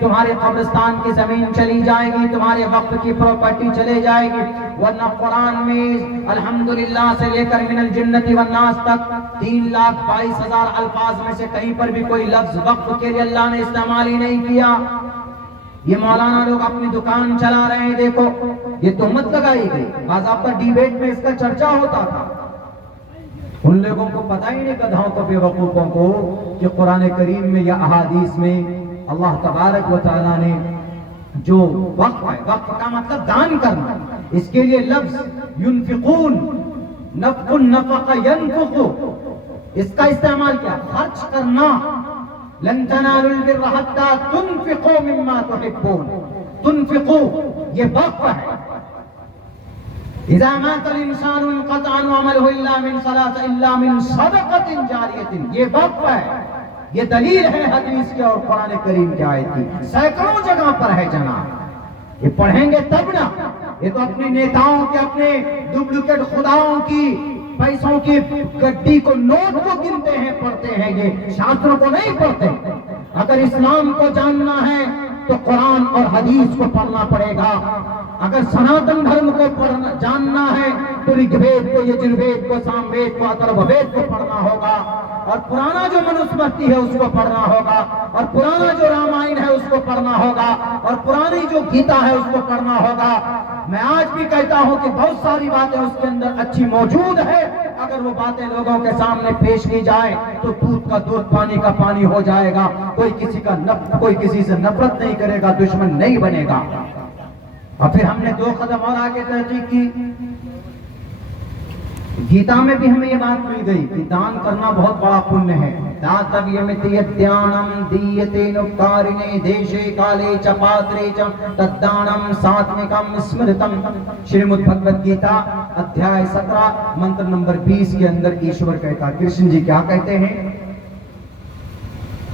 تمہارے قبرستان کی زمین چلی جائے گی, تمہارے وقف کی پراپرٹی چلے جائے گی. ورنہ قرآن میں الحمدللہ سے لے کر من الجنت والناس تک 3,22,000 الفاظ میں سے کہیں پر بھی کوئی لفظ وقف کے لیے اللہ نے استعمال ہی نہیں کیا. یہ مولانا لوگ اپنی دکان چلا رہے ہیں. دیکھو یہ تہمت لگائی گئی. باضابطہ ڈیبیٹ میں اس کا چرچا ہوتا تھا. ان لوگوں کو پتہ ہی نہیں, گدھوں کو, بے وقوفوں کو, کہ قرآن کریم میں یا احادیث میں اللہ تبارک و تعالیٰ نے جو وقف ہے, وقف کا مطلب دان کرنا, اس کے لیے لفظ ينفقون, نفق النفق ينفق, اس کا استعمال کیا, خرچ کرنا. لن تنالوا البر حتى تنفقوا مما تحبون. تنفقوا یہ وقف ہے. اذا مات الانسان انقطع عنه عمله الا من صلاة الا من صدقة جاریہ, یہ وقف ہے. یہ دلیل ہے حدیث کے اور قرآن کریم کی آیت کی, سینکڑوں جگہ پر ہے جناب. یہ پڑھیں گے تب نا. یہ تو اپنے نیتاؤں کے, اپنے ڈپلیکیٹ خداؤں کی پیسوں کی گڈی کو, نوٹ کو گنتے ہیں, پڑھتے ہیں. یہ شاستروں کو نہیں پڑھتے. اگر اسلام کو جاننا ہے تو قرآن اور حدیث کو پڑھنا پڑے گا. اگر سناتن دھرم کو جاننا ہے تو رگ وید کو, یجروید کو, سام وید کو, اترو وید کو پڑھنا ہوگا, اور پرانا جو منوسمرتی ہے اس کو پڑھنا ہوگا, اور پرانا جو رامائن ہے اس کو پڑھنا ہوگا, اور پرانی جو گیتا ہے اس کو پڑھنا ہوگا. میں آج بھی کہتا ہوں کہ بہت ساری باتیں اس کے اندر اچھی موجود ہے. اگر وہ باتیں لوگوں کے سامنے پیش کی جائے تو دودھ کا دودھ, پانی کا پانی ہو جائے گا. کوئی کسی سے نفرت نہیں کرے گا, دشمن نہیں بنے گا. اور پھر ہم نے 2 قدم اور آگے تحقیق کی. گیتا میں بھی ہمیں یہ بات مل گئی کہ دان کرنا بہت بڑا پنیہ ہے. داتویمتی یدیانم دیتے نکارنے دیشے کالے چپاترے چ تدانم ساتمکم اسمرتم. شریمد بھگوت گیتا ادھیائے 17 منتر نمبر 20 کے اندر ایشور کہتا, کرشن جی کیا کہتے ہیں؟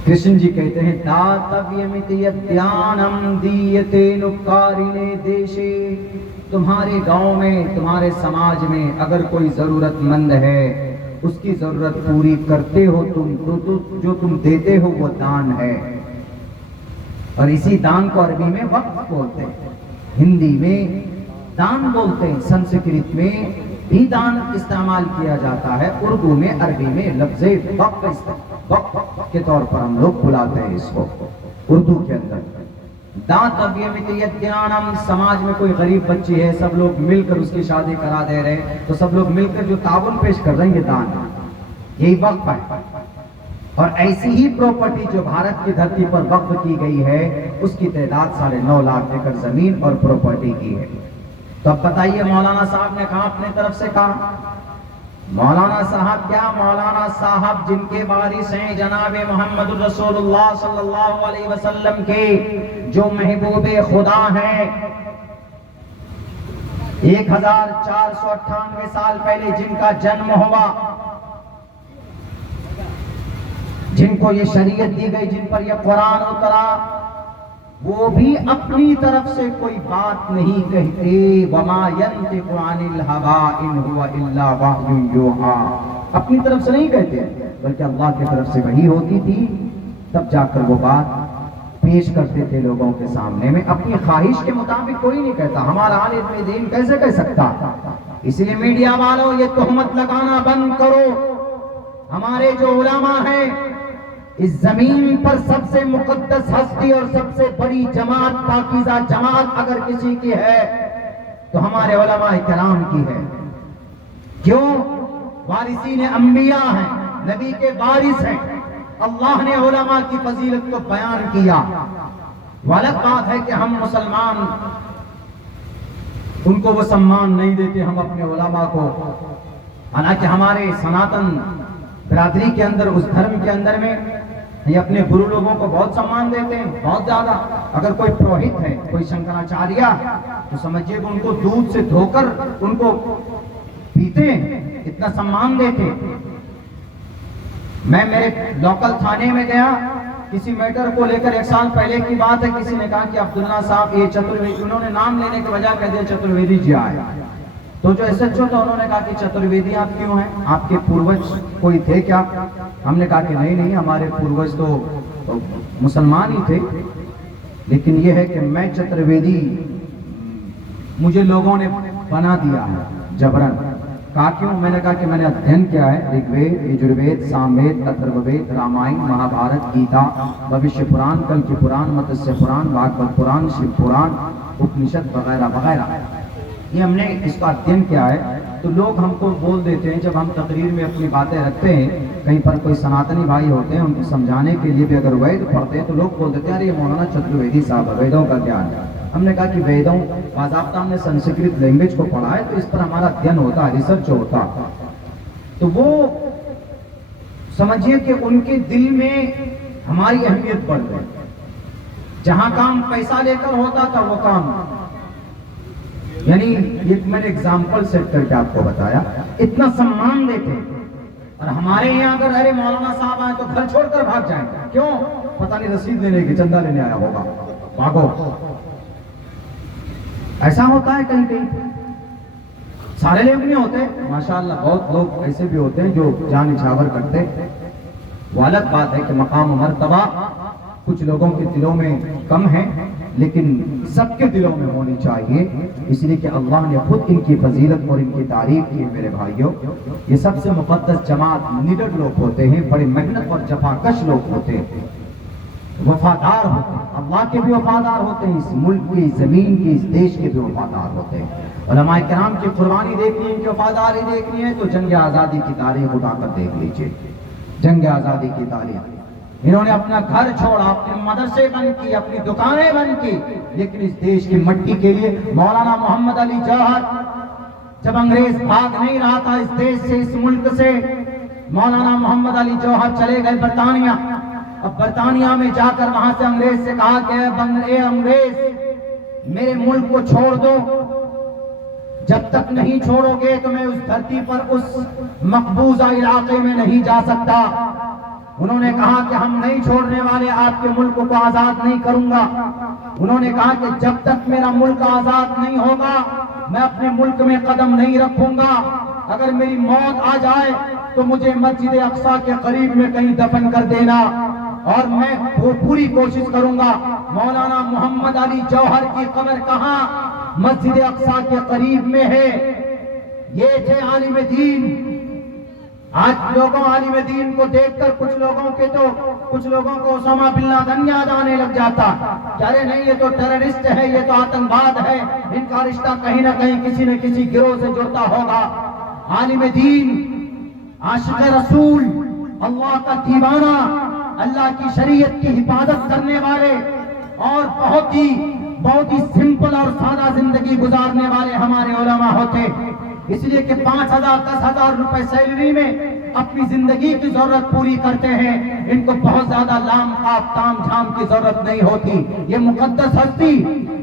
کرشن جی کہتے ہیں داتویمتی یدیانم دیتے نکارنے دیشے تمہارے گاؤں میں تمہارے سماج میں اگر کوئی ضرورت مند ہے اس کی ضرورت پوری کرتے ہو تم تو جو تم دیتے ہو وہ دان ہے. اور اسی دان کو عربی میں وقف بولتے ہیں, ہندی میں دان بولتے ہیں, سنسکرت میں بھی دان استعمال کیا جاتا ہے, اردو میں عربی میں لفظ وقف کے طور پر ہم لوگ بلاتے ہیں اس کو اردو کے اندر. دان سماج میں کوئی غریب بچی ہے, سب لوگ مل کر اس کی شادی کرا دے رہے ہیں, تو سب لوگ مل کر جو تعاون پیش کر رہے ہیں یہ دان ہے, یہی وقف ہے. اور ایسی ہی پراپرٹی جو بھارت کی دھرتی پر وقف کی گئی ہے اس کی تعداد 9.5 لاکھ ایکڑ زمین اور پراپرٹی کی ہے. تو اب بتائیے مولانا صاحب نے کہا اپنے طرف سے کہا, مولانا صاحب کیا, مولانا صاحب جن کے وارث ہیں جناب محمد رسول اللہ صلی اللہ علیہ وسلم کے جو محبوب خدا ہیں, 1498 سال پہلے جن کا جنم ہوا, جن کو یہ شریعت دی گئی, جن پر یہ قرآن اترا, وہ بھی اپنی طرف سے کوئی بات نہیں کہتے. وما ينطق عن الهوى ان هو الا وحی یوحی, اپنی طرف سے نہیں کہتے بلکہ اللہ کی طرف سے وحی ہوتی تھی, تب جا کر وہ بات پیش کرتے تھے لوگوں کے سامنے میں. اپنی خواہش کے مطابق کوئی نہیں کہتا. ہمارا عالم دین کیسے کہہ سکتا؟ اس لیے میڈیا والوں یہ تہمت لگانا بند کرو. ہمارے جو علماء ہیں اس زمین پر سب سے مقدس ہستی اور سب سے بڑی جماعت, پاکیزہ جماعت اگر کسی کی ہے تو ہمارے علماء کرام کی ہے. کیوں؟ وارثین انبیاء ہیں, نبی کے وارث ہیں. اللہ نے علماء کی فضیلت کو بیان کیا. غلط بات ہے کہ ہم مسلمان ان کو وہ سمان نہیں دیتے ہم اپنے علماء کو, حالانکہ ہمارے سناتن برادری کے اندر, اس دھرم کے اندر میں یہ اپنے گرو لوگوں کو بہت سمان دیتے ہیں, بہت زیادہ. اگر کوئی پروہت ہے, کوئی شنکراچاریہ, تو سمجھیے کہ ان کو دودھ سے دھو کر ان کو پیتے ہیں, اتنا سمان دیتے ہیں. میں میرے لوکل تھانے میں گیا, کسی میٹر کو لے کر 1 سال پہلے کی بات ہے, کسی نے کہا کہ عبداللہ صاحب یہ چترویدی, انہوں نے نام لینے کے بجائے کہہ دیا چترویدی جی آئے. تو جو ایس ایچ او تھا انہوں نے کہا کہ چترویدی آپ کیوں ہیں, آپ کے پوروج کوئی تھے کیا؟ ہم نے کہا کہ نہیں ہمارے پوروج تو مسلمان ہی تھے, لیکن یہ ہے کہ میں چترویدی مجھے لوگوں نے بنا دیا ہے جبرن. کہا کیوں؟ میں نے کہا کہ میں نے ادھین کیا ہے, رگ وید, یجروید, ساموید, اتھروید, رامائن, مہابھارت, گیتا, بھوشیہ پران, کلکی پران, متسیہ پران, بھاگوت پران, شیو پران, اپنشد وغیرہ وغیرہ, یہ ہم نے اس کا ادھین کیا ہے. تو لوگ ہم کو بول دیتے ہیں جب ہم تقریر میں اپنی باتیں رکھتے ہیں, کہیں پر کوئی سناتنی بھائی ہوتے ہیں ان کو سمجھانے کے لیے بھی اگر وید پڑھتے ہیں تو لوگ بول دیتے ہیں ارے یہ مولانا چترویدی صاحب ہے, ویدوں کا گیان ہے. ہم نے کہا کہ ویدوں باضابطہ ہم نے سنسکرت لینگویج کو پڑھا ہے تو اس پر ہمارا ادھین ہوتا ہے, ریسرچ ہوتا. تو وہ سمجھیے کہ ان کے دل میں ہماری اہمیت بڑھ گئی. جہاں کام پیسہ لے کر ہوتا تھا وہ کام, یعنی ایک میں نے ایگزامپل سیٹ کر کے آپ کو بتایا, اتنا سمان دیتے. اور ہمارے یہاں اگر ارے مولانا صاحب آئے تو گھر چھوڑ کر بھاگ جائیں. کیوں؟ پتہ نہیں رسید لینے کی, چندہ لینے آیا ہوگا, بھاگو. ایسا ہوتا ہے کہیں کہیں, سارے لوگ نہیں ہوتے ماشاءاللہ, بہت لوگ ایسے بھی ہوتے ہیں جو جان نچھاور کرتے. وہ الگ بات ہے کہ مقام و مرتبہ کچھ لوگوں کے دلوں میں کم ہے, لیکن سب کے دلوں میں ہونی چاہیے. اس لیے کہ اللہ نے خود ان کی فضیلت اور ان کی تعریف کی ہے. میرے بھائیوں, یہ سب سے مقدس جماعت نڈر لوگ ہوتے ہیں, بڑے محنت اور جفاکش لوگ ہوتے ہیں, وفادار ہوتے ہیں. اللہ کے بھی وفادار ہوتے ہیں, اس ملک کی, زمین کی, اس دیش کے بھی وفادار ہوتے ہیں. علماء کرام کی قربانی دیکھنی ہے, ان کی وفاداری دیکھنی ہے تو جنگ آزادی کی تاریخ اٹھا کر دیکھ لیجئے. جنگ آزادی کی تاریخ, انہوں نے اپنا گھر چھوڑا, اپنے مدرسے بند کی, اپنی دکانیں بند کی, لیکن اس دیش کی مٹی کے لیے. مولانا محمد علی جوہر جب انگریز بھاگ نہیں رہا تھا اس دیش سے, اس ملک سے, مولانا محمد علی جوہر چلے گئے برطانیہ. اب برطانیہ میں جا کر وہاں سے انگریز سے کہا کہ اے انگریز میرے ملک کو چھوڑ دو, جب تک نہیں چھوڑو گے تو میں اس دھرتی پر اس مقبوضہ علاقے میں نہیں جا سکتا. انہوں نے کہا کہ ہم نہیں چھوڑنے والے, آپ کے ملک کو آزاد نہیں کروں گا. انہوں نے کہا کہ جب تک میرا ملک آزاد نہیں ہوگا میں اپنے ملک میں قدم نہیں رکھوں گا، اگر میری موت آ جائے تو مجھے مسجد اقصی کے قریب میں کہیں دفن کر دینا، اور میں وہ پوری کوشش کروں گا۔ مولانا محمد علی جوہر کی قبر کہاں؟ مسجد اقصی کے قریب میں ہے۔ یہ تھے عالم دین۔ آج لوگوں عالم دین کو دیکھ کر کچھ لوگوں کو اسامہ بن لادن یاد آنے لگ جاتا کہ ارے نہیں، یہ تو ٹیررسٹ ہے، یہ تو آتنکواد ہے، ان کا رشتہ کہیں نہ کہیں کسی نہ کسی گروہ سے جڑتا ہوگا۔ عالم دین، عاشق رسول، اللہ کا دیوانہ، اللہ کی شریعت کی حفاظت کرنے والے اور بہت ہی سمپل اور سادہ زندگی گزارنے والے ہمارے علماء ہوتے، اس لیے کہ 5,000 10,000 روپے سیلری میں اپنی زندگی کی ضرورت پوری کرتے ہیں، ان کو بہت زیادہ لام کاف تام جھام کی ضرورت نہیں ہوتی، یہ مقدس ہستی۔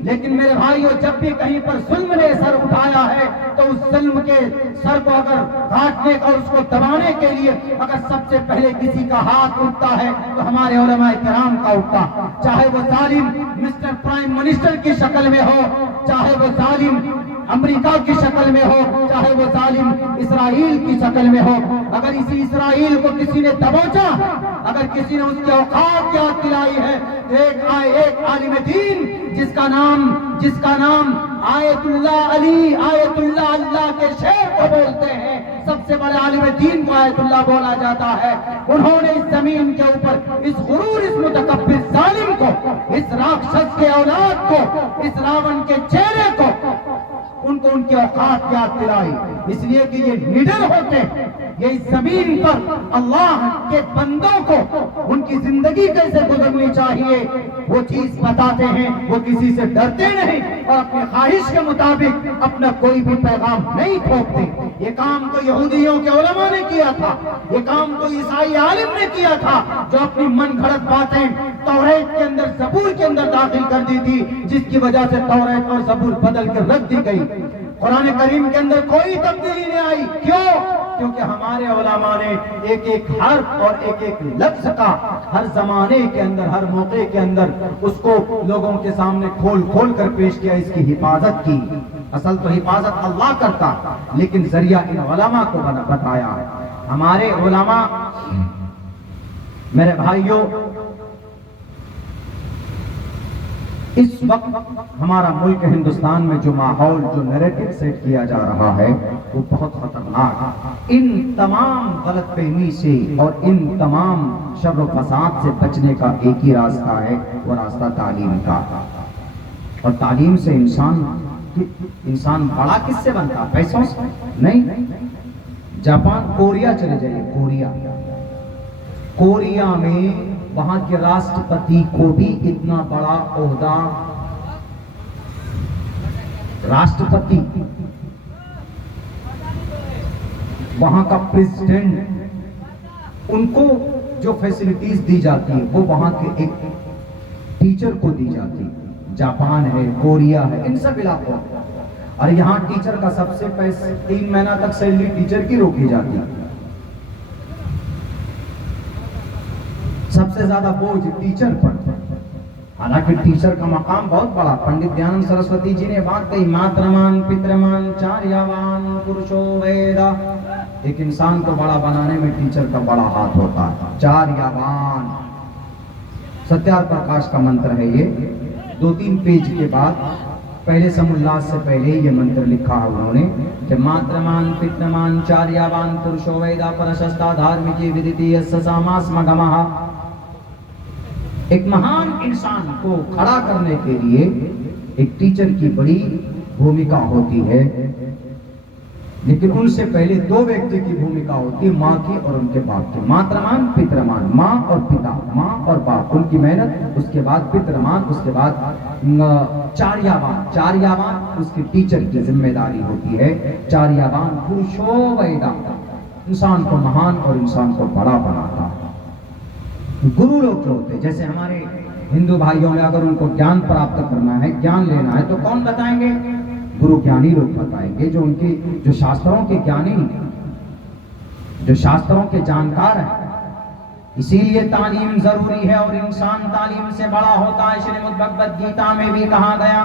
لیکن میرے بھائیو، جب بھی کہیں پر ظلم نے سر اٹھایا ہے تو اس ظلم کے سر کو اگر کاٹنے اور اس کو دبانے کے لیے اگر سب سے پہلے کسی کا ہاتھ اٹھتا ہے تو ہمارے علماء کرام کا اٹھتا، چاہے وہ ظالم مسٹر پرائم منسٹر کی شکل میں ہو، چاہے وہ ظالم امریکہ کی شکل میں ہو، چاہے وہ ظالم اسرائیل کی شکل میں ہو۔ اگر اسی اسرائیل کو کسی نے دبوچا، اگر کسی نے اس کی اوقات یاد دلائی ہے، ایک عالم دین جس کا نام آیت اللہ علی، آیت اللہ اللہ کے شعر کو بولتے ہیں، سب سے بڑے عالم دین کو آیت اللہ بولا جاتا ہے۔ انہوں نے اس زمین کے اوپر اس غرور، اس متکبر ظالم کو، اس راکشس کے اولاد کو، اس راون کے چہرے کو، ان کو ان کی اوقات یاد دلائی، اس لیے کہ یہ نڈر ہوتے ہیں، یہ اس زمین پر اللہ کے بندوں کو ان کی زندگی کیسے گزرنی چاہیے وہ چیز بتاتے ہیں، وہ کسی سے ڈرتے نہیں اور اپنی خواہش کے مطابق اپنا کوئی بھی پیغام نہیں تھوپتے۔ یہ کام تو یہودیوں کے علماء نے کیا تھا، یہ کام تو عیسائی عالم نے کیا تھا، جو اپنی من گھڑت باتیں توریت کے اندر، زبور کے اندر داخل کر دی تھی، جس کی وجہ سے توریت اور زبور بدل کر رکھ دی گئی۔ قرآن کریم کے اندر کوئی تبدیلی نہیں آئی، کیوں؟ کیونکہ ہمارے علماء نے ایک ایک حرف اور ایک ایک لفظ کا ہر زمانے کے اندر، ہر موقع کے اندر اس کو لوگوں کے سامنے کھول کھول کر پیش کیا، اس کی حفاظت کی۔ اصل تو حفاظت اللہ کرتا، لیکن ذریعہ ان علماء کو بتایا۔ ہمارے علماء، میرے بھائیوں، اس وقت ہمارا ملک ہندوستان میں جو ماحول، جو نیریٹو سیٹ کیا جا رہا ہے وہ بہت خطرناک۔ ان تمام غلط فہمی سے اور ان تمام شر و فساد سے بچنے کا ایک ہی راستہ ہے، وہ راستہ تعلیم کا۔ اور تعلیم سے انسان بڑا کس سے بنتا؟ پیسوں سے نہیں۔ جاپان، کوریا چلے جائیے، کوریا میں وہاں کے راشٹرپتی کو بھی اتنا بڑا عہدہ، راشٹرپتی، وہاں کا پریزیڈنٹ، ان کو جو فیسلٹیز دی جاتی ہیں وہ وہاں کے ایک ٹیچر کو دی جاتی۔ جاپان ہے، کوریا ہے، ان سب علاقوں میں۔ اور یہاں ٹیچر کا سب سے 3 مہینہ تک سیلری ٹیچر کی روکی جاتی ہے۔ سب سے زیادہ بوجھ ٹیچر پر، حالانکہ ٹیچر کا مقام بہت بڑا۔ پنڈت دیانند سرسوتی جی نے بات کہی، ماترمان پترمان چاریاوان پرشو ویدا۔ ایک انسان کو بڑا بنانے میں ٹیچر کا بڑا ہاتھ ہوتا ہے۔ چاریاوان، ستیار پرکاش کا منتر ہے یہ، 2-3 پیج کے بعد پہلے سم اللہ سے پہلے یہ منتر لکھا ہے انہوں نے کہ ماترمان پترمان چاریاوان پرشو ویدا پرشستا دھارمکی ودیتی سساماس مگمہا۔ ایک مہان انسان کو کھڑا کرنے کے لیے ایک ٹیچر کی بڑی بھومکا ہوتی ہے، لیکن ان سے پہلے 2 ویکتی کی بھومکا ہوتی ہے، ماں کی اور ان کے باپ کی۔ ماترمان پترمان، ماں اور پتا، ماں اور باپ، ان کی محنت، اس کے بعد پترمان، اس کے بعد چاریاوان، چاریاوان اس کے ٹیچر کی ذمہ داری ہوتی ہے۔ چاریاوان پرشو ویدا، انسان کو مہان اور انسان کو بڑا بناتا ہے۔ گرو لوگ جو ہوتے ہیں، جیسے ہمارے ہندو بھائیوں میں اگر ان کو گیان پراپت کرنا ہے، گیان لینا ہے، تو کون بتائیں گے؟ گرو گیانی لوگ بتائیں گے، جو شاستروں کے گیانی، جو شاستروں کے جانکار ہیں۔ اسی لیے تعلیم ضروری ہے اور انسان تعلیم سے بڑا ہوتا ہے۔ شریمد بھگوت گیتا میں بھی کہا گیا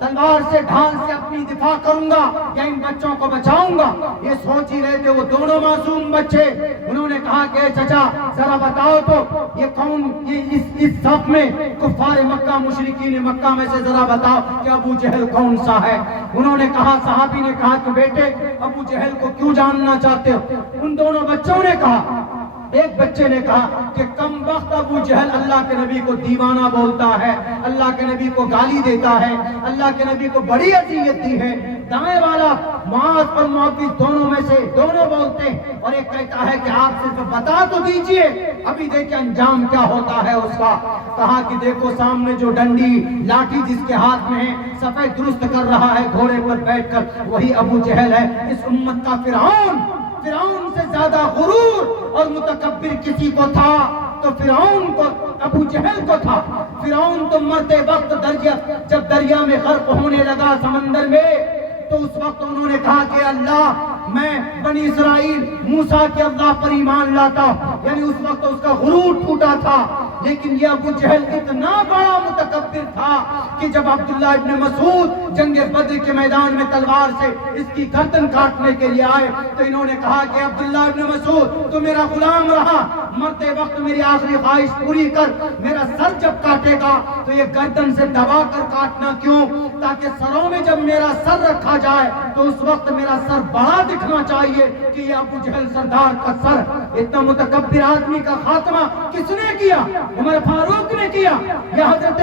تلوار سے ڈھال سے اپنی دفاع کروں گا یا ان بچوں کو بچاؤں گا؟ یہ سوچ ہی رہے تھے وہ دونوں معصوم بچے. انہوں نے کہا کہ چچا ذرا بتاؤ تو یہ کون، یہ اس صف میں کفار مکہ مشرکین مکہ میں سے ذرا بتاؤ کہ ابو جہل کون سا ہے. انہوں نے کہا، صحابی نے کہا کہ بیٹے ابو جہل کو کیوں جاننا چاہتے ہو؟ ان دونوں بچوں نے کہا، ایک بچے نے کہا کہ کم وقت ابو جہل اللہ کے نبی کو دیوانہ بولتا ہے، اللہ کے نبی کو گالی دیتا ہے، اللہ کے نبی کو بڑی اذیت دی ہے. دائیں والا معاذ اور معاویہ دونوں میں سے دونوں بولتے ہیں، اور ایک کہتا ہے کہ آپ صرف بتا تو دیجئے ابھی دیکھیں انجام کیا ہوتا ہے اس کا. کہا کہ دیکھو سامنے جو ڈنڈی لاٹھی جس کے ہاتھ میں ہے سفید درست کر رہا ہے گھوڑے پر بیٹھ کر، وہی ابو جہل ہے، اس امت کا فرعون. فرعون سے زیادہ غرور اور متکبر کسی کو تھا تو فرعون کو، ابو جہل کو تھا. فرعون تو مرتے وقت جب دریا میں غرق ہونے لگا سمندر میں، تو اس وقت انہوں نے کہا کہ اللہ میں بنی اسرائیل موسیٰ کے اللہ پر ایمان لاتا، یعنی اس وقت اس کا غرور ٹوٹا تھا. لیکن یہ ابو جہل اتنا بڑا متکبر تھا کہ جب عبداللہ ابن مسعود جنگ بدر کے میدان میں تلوار سے اس کی گردن کاٹنے کے لیے آئے تو انہوں نے کہا کہ عبداللہ ابن مسعود تو میرا غلام رہا، مرتے وقت میری آخری خواہش پوری کر، میرا سر جب کاٹے گا تو یہ گردن سے دبا کر کاٹنا کیوں، تاکہ سروں میں جب میرا سر رکھا جائے تو اس وقت میرا سر بڑا دکھنا چاہیے کہ یہ ابو جہل سردار کا سر. اتنا متکبر آدمی کا خاتمہ کس نے کیا؟ عمر فاروق نے کیا یا حضرت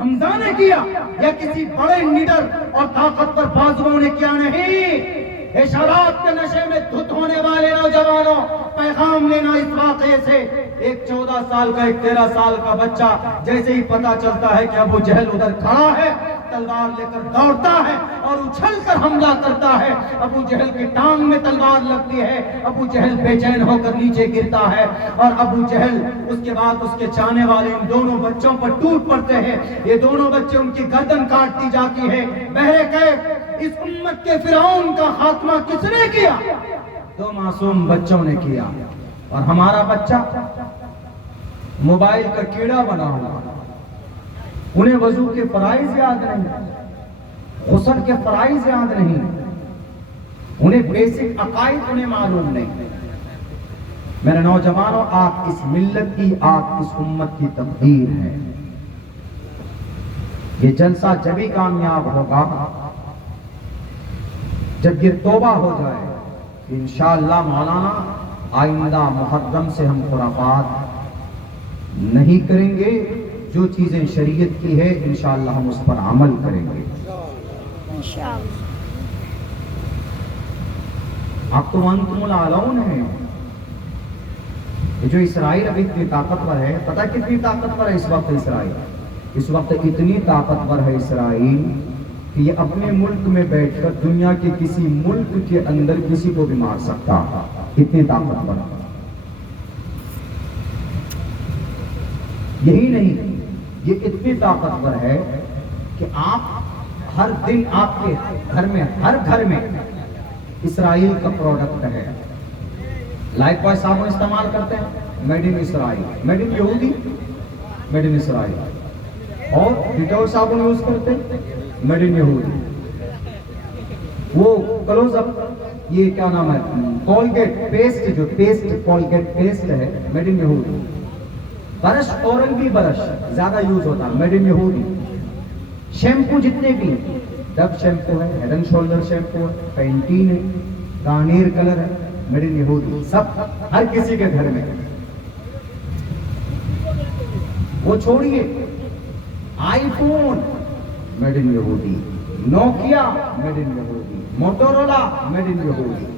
حمزہ نے کیا یا کسی بڑے نڈر اور طاقتور بازوؤں نے کیا؟ نہیں. اشارات کے نشے میں دھت ہونے والے نوجوانوں، پیغام لینا اس واقعے سے. ایک 14 سال کا، ایک 13 سال کا بچہ جیسے ہی پتا چلتا ہے کہ ابو جہل ادھر کھڑا ہے، تلوار لے کر دوڑتا ہے اور اچھل کر حملہ کرتا ہے. ابو جہل کی ٹانگ میں تلوار لگتی ہے، ابو جہل بے چین ہو کر نیچے گرتا ہے، اور ابو جہل اس کے بعد اس کے چاہنے والے ان دونوں بچوں پر ٹوٹ پڑتے ہیں. یہ دونوں بچے ان کی گردن کاٹتی جاتی ہے. بہرکیف اس امت کے فرعون کا خاتمہ کس نے کیا؟ دو معصوم بچوں نے کیا. اور ہمارا بچہ موبائل کا کیڑا بنا ہوا، انہیں وضو کے فرائض یاد نہیں، غسل کے فرائض یاد نہیں، انہیں بیسک عقائد انہیں معلوم نہیں. میرے نوجوانوں، آپ اس ملت کی، آپ اس امت کی تقدیر ہے. یہ جلسہ جبھی کامیاب ہوگا جب یہ توبہ ہو جائے کہ انشاءاللہ مولانا آئندہ محرم سے ہم خرافات نہیں کریں گے، جو چیزیں شریعت کی ہے انشاءاللہ ہم اس پر عمل کریں گے. آپ تو وانتم الاعلون ہیں. جو اسرائیل ابھی اتنی طاقتور ہے، پتہ کتنی طاقتور ہے اس وقت اسرائیل؟ اس وقت اتنی طاقتور ہے اسرائیل کہ یہ اپنے ملک میں بیٹھ کر دنیا کے کسی ملک کے اندر کسی کو بھی مار سکتا. اتنی طاقتور. یہی نہیں، یہ اتنی طاقتور ہے کہ آپ ہر دن آپ کے گھر میں، ہر گھر میں اسرائیل کا پروڈکٹ ہے. لائف بوائے صابن استعمال کرتے ہیں، made in Israel, made in یہودی، میڈ ان اسرائیل. اور ڈیٹول صابن یوز کرتے ہیں، میڈ ان یہودی. وہ کلوز اپ، یہ کیا نام ہے، کولگیٹ پیسٹ، جو پیسٹ کولگیٹ پیسٹ ہے، میڈ ان یہودی. برش، اورل بھی برش زیادہ یوز ہوتا ہے، میڈ ان یہودی. شیمپو جتنے بھی، ڈب شیمپو ہے، ہیڈ اینڈ شولڈر شیمپو ہے، پینٹین ہے، گارنیر کلر ہے، میڈ ان یہودی. سب ہر کسی کے گھر میں. وہ چھوڑیے، آئی فون میڈ ان یہودی، نوکیا میڈ ان یہودی، موٹورولا میڈ ان یہودی.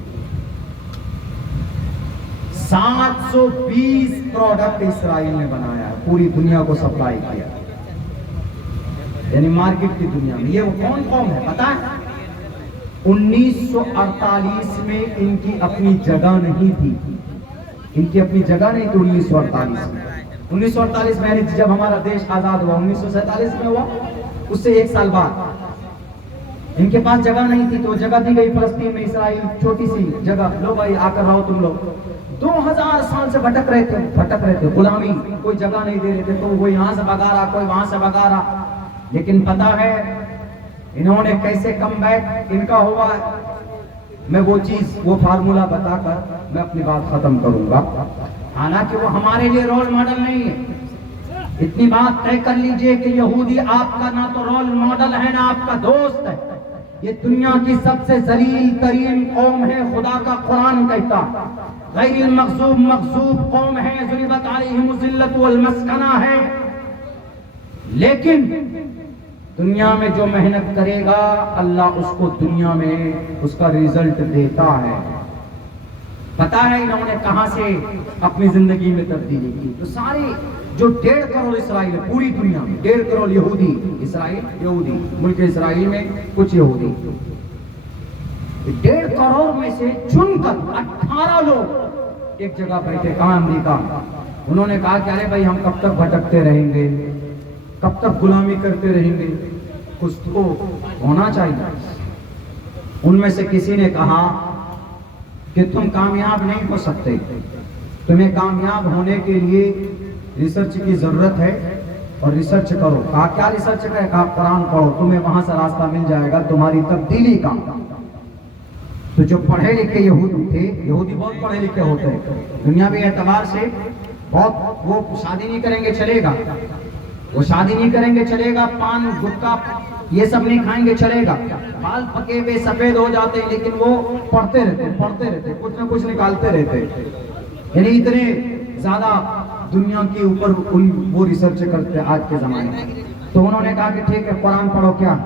720 پروڈکٹ اسرائیل نے بنایا ہے، پوری دنیا کو سپلائی کیا، یعنی مارکیٹ کی دنیا میں. یہ وہ کون قوم ہے پتہ ہے؟ 1948 میں ان کی اپنی جگہ نہیں تھی، ان کی اپنی جگہ نہیں تھی 1948 میں. 1948 میں جب ہمارا دیش آزاد ہوا، 1947 میں ہوا، اس سے ایک سال بعد ان کے پاس جگہ نہیں تھی تو جگہ دی گئی فلسطین میں. اسرائیل چھوٹی سی جگہ، لو بھائی آ کر رہو تم لوگ. 2000 سال سے بھٹک رہے تھے، غلامی، کوئی جگہ نہیں دے رہے تھے، تو وہ یہاں سے بھگا رہا، کوئی وہاں سے بھگا رہا. لیکن پتہ ہے انہوں نے کیسے کم بیک ان کا ہوا ہے، میں وہ چیز وہ فارمولا بتا کر میں اپنی بات ختم کروں گا. حالانکہ وہ ہمارے لیے رول ماڈل نہیں ہے. اتنی بات طے کر لیجئے کہ یہودی آپ کا نہ تو رول ماڈل ہے نہ آپ کا دوست ہے. یہ دنیا کی سب سے ذلیل ترین قوم ہے. خدا کا قرآن کہتا غیر المغضوب مغضوب قوم ہے، ضربت علیہم الذلۃ والمسکنہ ہے. لیکن دنیا میں جو محنت کرے گا اللہ اس کو دنیا میں اس کا ریزلٹ دیتا ہے. پتا ہے انہوں نے کہاں سے اپنی زندگی میں تبدیلی کی؟ تو سارے جو 1.5 کروڑ اسرائیل ہے پوری دنیا میں، 1.5 کروڑ یہودی، اسرائیل یہودی، ملک اسرائیل میں کچھ یہودی، 1.5 کروڑ میں سے چن کر 18 لوگ ایک جگہ بیٹھے. کہاں؟ امریکہ. انہوں نے کہا کہ ارے بھائی ہم کب تک بھٹکتے رہیں گے، کب تک غلامی کرتے رہیں گے، کچھ تو ہونا چاہیے. ان میں سے کسی نے کہا کہ تم کامیاب نہیں ہو سکتے، تمہیں کامیاب ہونے کے لیے ریسرچ کی ضرورت ہے اور ریسرچ کرو. کہا کیا ریسرچ کرے؟ کہا قرآن پڑھو، تمہیں وہاں سے راستہ مل جائے گا تمہاری تبدیلی کا. تو جو پڑھے لکھے یہودی تھے، یہودی بہت پڑھے لکھے ہوتے ہیں دنیاوی اعتبار سے بہت، وہ شادی نہیں کریں گے چلے گا، وہ شادی نہیں کریں گے چلے گا، پان گٹکا یہ سب نہیں کھائیں گے چلے گا، بال پکے ہوئے سفید ہو جاتے ہیں لیکن وہ پڑھتے رہتے کچھ نہ کچھ نکالتے رہتے. یعنی اتنے زیادہ دنیا کے اوپر وہ ریسرچ کرتے آج کے زمانے میں. تو انہوں نے کہا کہ ٹھیک ہے قرآن پڑھو. کیا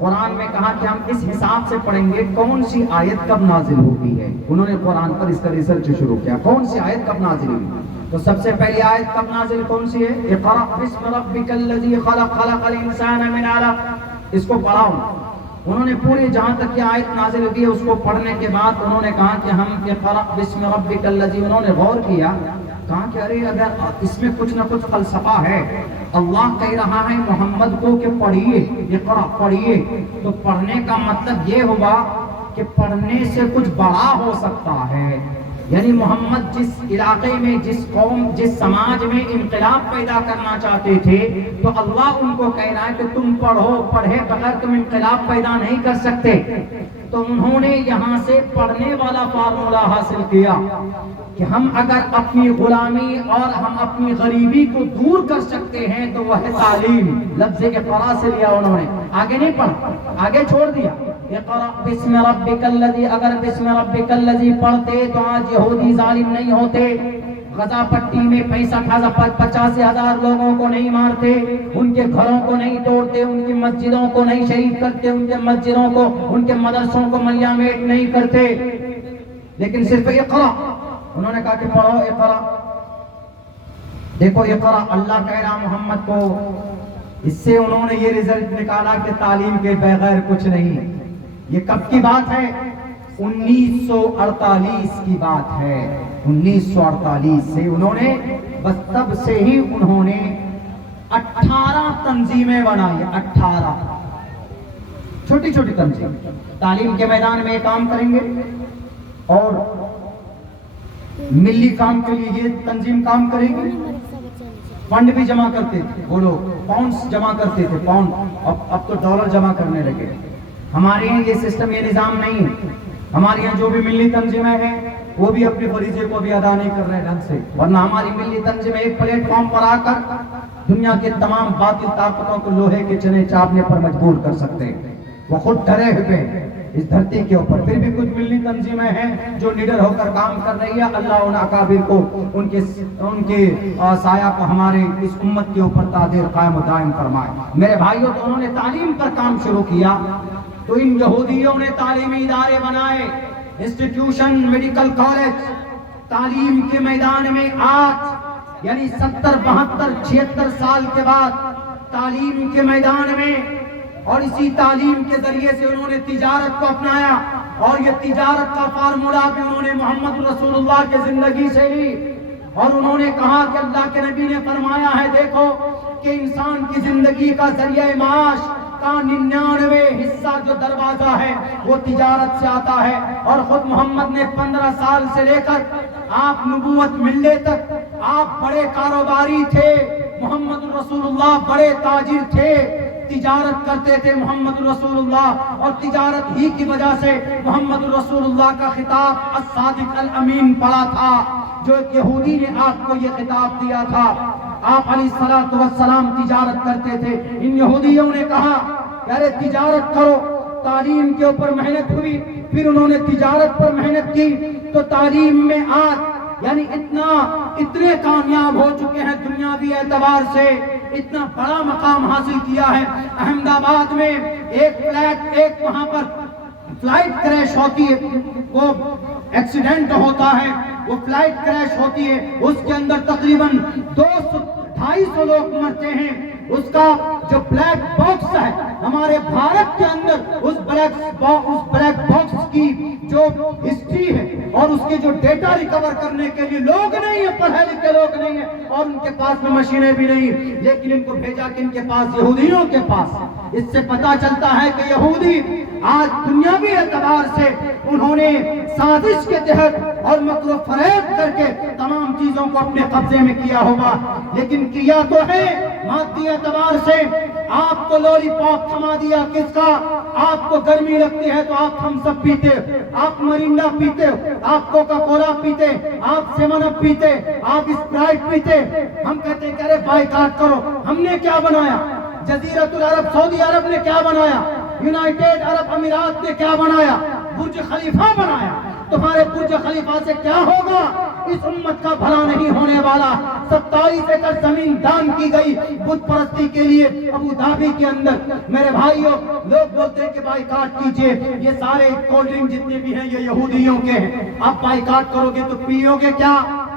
قرآن میں کہا کہ ہم اس حساب سے پڑھیں گے کون سی آیت کب نازل ہوتی ہے. انہوں نے قرآن پر اس کا ریسرچ شروع کیا، کون سی آیت کب نازل ہوئی. تو سب سے پہلی آیت کب نازل کون سی ہے؟ اقرأ بسم ربک الذی خلق، خلق الانسان من علق. اس کو پڑھاؤ. انہوں نے پورے جہاں تک یہ آیت نازل ہوئی ہے اس کو پڑھنے کے بعد انہوں نے کہا کہ ہم اقرأ بسم ربک الذی، انہوں نے غور کیا، کہا کہ ارے اگر اس میں کچھ نہ کچھ فلسفہ ہے. اللہ کہہ رہا ہے محمد کو کہ پڑھیے، اقرأ پڑھیے، تو پڑھنے کا مطلب یہ ہوا کہ پڑھنے سے کچھ بڑا ہو سکتا ہے. یعنی محمد جس علاقے میں، جس قوم، جس سماج میں انقلاب پیدا کرنا چاہتے تھے تو اللہ ان کو کہہ رہا ہے کہ تم پڑھو، پڑھے بغیر تم انقلاب پیدا نہیں کر سکتے. تو انہوں نے یہاں سے پڑھنے والا فارمولا حاصل کیا کہ ہم اگر اپنی غلامی اور ہم اپنی غریبی کو دور کر سکتے ہیں تو وہ ہے تعلیم. لفظ اقرا سے لیا انہوں نے، آگے نہیں پڑھا، آگے چھوڑ دیا. اقرأ بسم ربک الذی، اگر بسم ربک الذی پڑھتے تو آج یہودی ظالم نہیں ہوتے، غزہ پٹی میں 85,000 لوگوں کو نہیں مارتے، ان کے گھروں کو نہیں توڑتے، ان کی مسجدوں کو نہیں شہید کرتے، ان کے مسجدوں کو، ان کے مدرسوں کو ملیامیٹ نہیں کرتے. لیکن صرف اقرأ، انہوں نے کہا کہ پڑھو اقرأ. دیکھو اقرأ اللہ کہہ رہا محمد کو. اس سے انہوں نے یہ رزلٹ نکالا کہ تعلیم کے بغیر کچھ نہیں. یہ کب کی بات ہے؟ 1948 کی بات ہے. 1948 سے انہوں نے، بس تب سے ہی انہوں نے 18 تنظیمیں بنائی. 18 چھوٹی چھوٹی تنظیم تعلیم کے میدان میں کام کریں گے، اور ملی کام کے لیے یہ تنظیم کام کرے گی. فنڈ بھی جمع کرتے تھے وہ لوگ، پاؤنڈز جمع کرتے تھے، پاؤنڈ. اب تو ڈالر جمع کرنے لگے. ہمارے یہاں یہ سسٹم، یہ نظام نہیں ہے. ہمارے یہاں جو بھی ملی تنظیمیں ہیں وہ بھی اپنے فریضے کو بھی ادا نہیں کر رہے ڈھنگ سے. ورنہ ہماری ملی تنظیمیں ایک پلیٹ فارم پر آ کر دنیا کے تمام باطل طاقتوں کو لوہے کے چنے چاپنے پر مجبور کر سکتے ہیں. وہ خود ڈرے ہوئے ہیں اس دھرتی کے اوپر. پھر بھی کچھ ملی تنظیمیں ہیں جو لیڈر ہو کر کام کر رہی ہے. اللہ ان اکابر کو، ان کے سایہ کو ہمارے اس امت کے اوپر تاجر قائم و دائم فرمائے. میرے بھائیوں، تو انہوں نے تعلیم پر کام شروع کیا. تو ان یہودیوں نے تعلیمی ادارے بنائے، انسٹیٹیوشن، میڈیکل کالج. تعلیم کے میدان میں آج یعنی 70، 72، 76 سال کے بعد تعلیم کے میدان میں، اور اسی تعلیم کے ذریعے سے انہوں نے تجارت کو اپنایا. اور یہ تجارت کا فارمولا بھی انہوں نے محمد رسول اللہ کے زندگی سے لی. اور انہوں نے کہا کہ اللہ کے نبی نے فرمایا ہے، دیکھو کہ انسان کی زندگی کا ذریعہ معاش کا 99 حصہ جو دروازہ ہے وہ تجارت سے آتا ہے. اور خود محمد نے 15 سال سے لے کر آپ نبوت ملنے تک آپ بڑے کاروباری تھے. محمد رسول اللہ بڑے تاجر تھے. تجارت کرتے تھے محمد رسول اللہ، اور تجارت ہی کی وجہ سے محمد رسول اللہ کا خطاب الصادق الامین پڑا تھا، جو ایک یہودی نے آپ کو یہ خطاب دیا تھا۔ آپ علیہ الصلوۃ والسلام تجارت کرتے تھے، ان یہودیوں نے کہا کہ ارے تجارت کرو، تعلیم کے اوپر محنت ہوئی، پھر انہوں نے تجارت پر محنت کی، تو تعلیم میں آج یعنی اتنے کامیاب ہو چکے ہیں دنیاوی اعتبار سے، اتنا بڑا مقام حاصل کیا ہے۔ احمد آباد میں ایک وہاں پر فلائٹ کریش ہوتی ہے، وہ ایکسیڈنٹ ہوتا ہے، وہ فلائٹ کریش ہوتی ہے، اس کے اندر تقریباً 200-250 لوگ مرتے ہیں۔ اس کا جو بلیک باکس ہے ہمارے بھارت کے اندر، اس بلیک باکس کی جو ہسٹری ہے اور اس کے جو ڈیٹا ریکور کرنے کے لیے لوگ نہیں ہیں، پڑھے لکھے لوگ نہیں ہیں، اور ان کے پاس میں مشینیں بھی نہیں، لیکن ان کو بھیجا کہ ان کے پاس، یہودیوں کے پاس۔ اس سے پتا چلتا ہے کہ یہودی آج دنیاوی اعتبار سے انہوں نے سازش کے تحت اور مکر و فریب کر کے تمام چیزوں کو اپنے قبضے میں کیا ہوگا، لیکن کیا تو ہے مادی اعتبار سے۔ آپ کو لولی پاپ تھما دیا کس کا؟ آپ کو گرمی لگتی ہے تو آپ تھمس اپ پیتے، آپ مرینڈا پیتے، آپ کوکا کولا پیتے، آپ سیون اپ پیتے، آپ اسپرائٹ پیتے۔ ہم کہتے ہیں کہ ارے بائیکاٹ کرو۔ ہم نے کیا بنایا؟ جزیرۃ العرب، سعودی عرب نے کیا بنایا؟ یونائٹڈ عرب امارات نے کیا بنایا؟ برج خلیفہ بنایا۔ تمہارے برج خلیفہ سے کیا ہوگا؟ اس امت کا بھلا نہیں ہونے والا۔ 27 ایکڑ زمین دان کی گئی بت پرستی کے لیے ابو دھابی کے اندر۔ میرے بھائیوں، لوگ بولتے ہیں کہ بائیکاٹ کیجئے، یہ سارے کولڈ ڈرنک جتنے بھی ہیں یہ یہودیوں کے ہیں، آپ بائیکاٹ کرو گے تو پیو گے کیا؟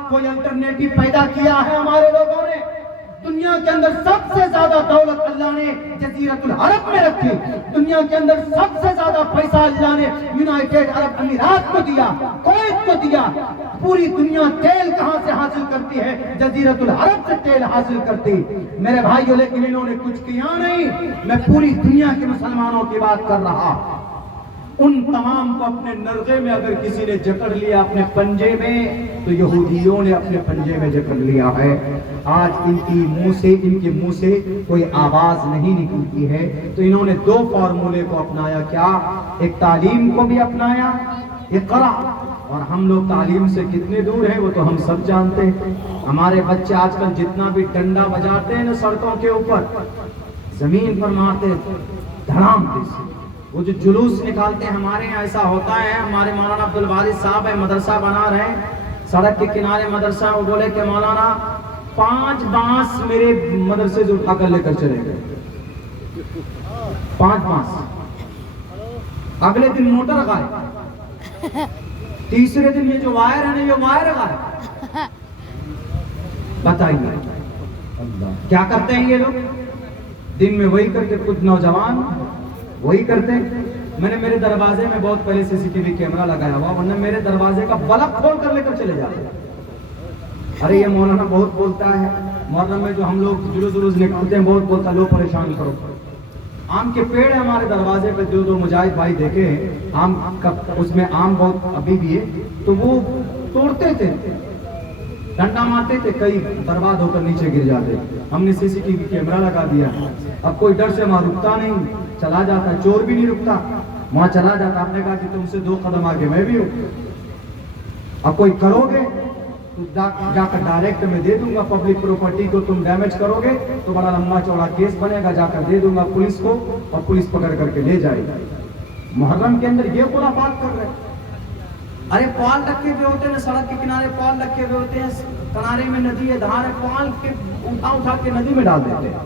کوئی الٹرنیٹو پیدا کیا ہے ہمارے لوگوں نے؟ دنیا کے اندر سب سے زیادہ دولت اللہ نے جزیرۃ العرب میں رکھی، دنیا کے اندر سب سے زیادہ پیسہ اللہ نے یونائٹڈ عرب امارات کو دیا، کویت کو دیا۔ پوری دنیا تیل کہاں سے حاصل کرتی ہے؟ جزیرۃ العرب سے تیل حاصل کرتی۔ میرے بھائیوں، لیکن انہوں نے کچھ کیا نہیں۔ میں پوری دنیا کے مسلمانوں کی بات کر رہا، ان تمام کو اپنے نرغے میں اگر کسی نے جکڑ لیا اپنے پنجے میں، تو یہودیوں نے اپنے پنجے میں جکڑ لیا ہے۔ آج ان کے منہ سے کوئی آواز نہیں نکلتی ہے، تو انہوں نے 2 فارمولے کو اپنایا۔ کیا؟ ایک تعلیم کو بھی اپنایا، اقرا، اور ہم لوگ تعلیم سے کتنے دور ہیں وہ تو ہم سب جانتے ہیں۔ ہمارے بچے آج کل جتنا بھی ڈنڈا بجاتے ہیں نا سڑکوں کے اوپر، زمین پر مارتے دھڑام سے، وہ جو جلوس نکالتے ہیں، ہمارے یہاں ایسا ہوتا ہے۔ ہمارے مولانا عبد البارث صاحب ہے، مدرسہ بنا رہے ہیں، سڑک کے کنارے مدرسہ، وہ بولے کہ مولانا 5 بانس میرے مدرسے سے اٹھا کر لے کر چلے گئے، 5 بانس۔ اگلے دن موٹر غائب، تیسرے دن یہ جو وائر ہے نا یہ وائر غائب۔ بتائیے کیا کرتے ہیں یہ لوگ؟ دن میں وہی کرتے، کچھ نوجوان وہی کرتے ہیں۔ میں نے میرے دروازے میں بہت پہلے CCTV کیمرہ لگایا ہوا، ورنہ میرے دروازے کا بلب کھول کر لے کر چلے جاتے۔ ارے یہ مولانا بہت بولتا ہے، محرم میں جو ہم لوگ جلوس نکالتے ہیں بہت بولتا ہے، لو پریشان کرو۔ آم کے پیڑ ہے ہمارے دروازے پہ، 2 مجاہد بھائی دیکھے ہیں، آم کا اس میں آم بہت ابھی بھی ہے، تو وہ توڑتے تھے، ڈنڈا مارتے تھے، کئی برباد ہو کر نیچے گر جاتے۔ ہم نے CCTV کیمرہ لگا دیا، اب کوئی ڈر سے وہاں رکتا نہیں، چلا جاتا، چور بھی نہیں رکتا، وہاں چلا جاتا۔ آپ نے کہا کہ تم سے 2 قدم آگے میں بھی ہوں، اب کوئی کرو گے تو جا کر ڈائریکٹ میں دے دوں گا، پبلک پراپرٹی کو تم ڈیمیج کرو گے تو بڑا لمبا چوڑا کیس بنے گا، جا کر دے دوں گا پولیس کو، اور پولیس پکڑ کر کے لے جائے گی۔ محرم کے اندر یہ خرافات کر رہے ہیں۔ ارے پال رکھے ہوئے ہوتے ہیں سڑک کے کنارے، پال رکھے ہوئے ہوتے ہیں، کنارے میں ندی ہے، دھار ہے، پال کے اٹھا کے ندی میں ڈال دیتے ہیں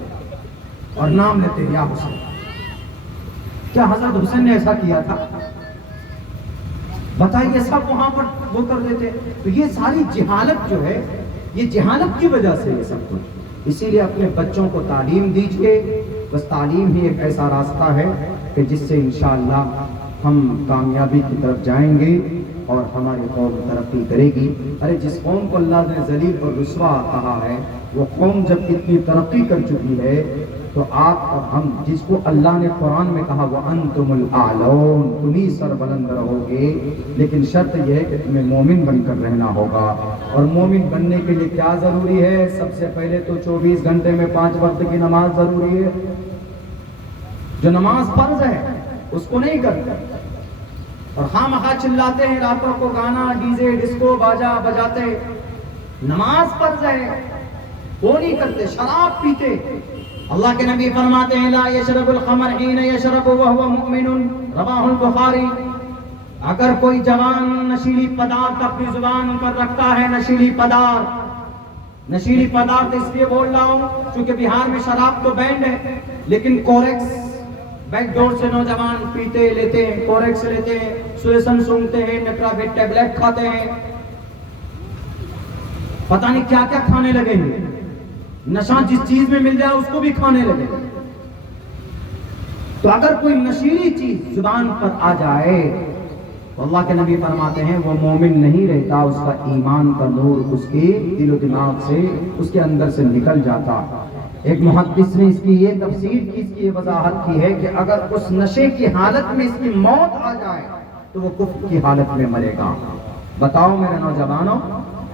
اور نام لیتے ہیں یا حسین۔ کیا حضرت حسین نے ایسا کیا تھا؟ بتائیے، سب وہاں پر وہ کر دیتے۔ تو یہ ساری جہالت جو ہے، یہ جہالت کی وجہ سے یہ سب کچھ۔ اسی لیے اپنے بچوں کو تعلیم دیجئے، بس تعلیم ہی ایک ایسا راستہ ہے کہ جس سے انشاءاللہ ہم کامیابی کی طرف جائیں گے اور ہماری قوم ترقی کرے گی۔ ارے جس قوم کو اللہ نے ذلیل اور رسوا کہا ہے، وہ قوم جب اتنی ترقی کر چکی ہے تو آپ اور ہم، جس کو اللہ نے قرآن میں کہا وَأَنْتُمُ الْأَعْلَوْنَ، تمہیں سر بلند رہو گے، لیکن شرط یہ ہے کہ تمہیں مومن بن کر رہنا ہوگا۔ اور مومن بننے کے لیے کیا ضروری ہے؟ سب سے پہلے تو 24 گھنٹے میں 5 وقت کی نماز ضروری ہے۔ جو نماز فرض ہے اس کو نہیں کرتے، اور خواہ مخواہ چلاتے ہیں راتوں کو گانا ڈی جے ڈسکو باجا بجاتے. نماز فرض ہے وہ نہیں کرتے، شراب پیتے. اللہ کے نبی فرماتے ہیں لا یشرب الخمر حین یشرب وهو مؤمن، رواہ البخاری. اگر کوئی جوان نشیلی پدارت اپنی زبان پر رکھتا ہے، نشیلی پدارت اس لیے بول رہا ہوں چونکہ بہار میں شراب تو بینڈ ہے، لیکن کوریکس بیک ڈور سے نوجوان پیتے لیتے ہیں، کوریکس لیتے ہیں، سویسن سونگتے ہیں، نیٹرابیٹ ٹیبلیٹ کھاتے ہیں، پتہ نہیں کیا کیا کھانے لگے ہیں. نشہ جس چیز میں مل جائے اس کو بھی کھانے لگے. تو اگر کوئی نشیلی چیز زبان پر آ جائے تو اللہ کے نبی فرماتے ہیں وہ مومن نہیں رہتا، اس کا ایمان کا نور اس کے دل و دماغ سے، اس کے اندر سے نکل جاتا. ایک محدث نے اس کی یہ تفسیر کی، اس کی یہ وضاحت کی ہے کہ اگر اس نشے کی حالت میں اس کی موت آ جائے تو وہ کفر کی حالت میں مرے گا. بتاؤ میرے نوجوانوں،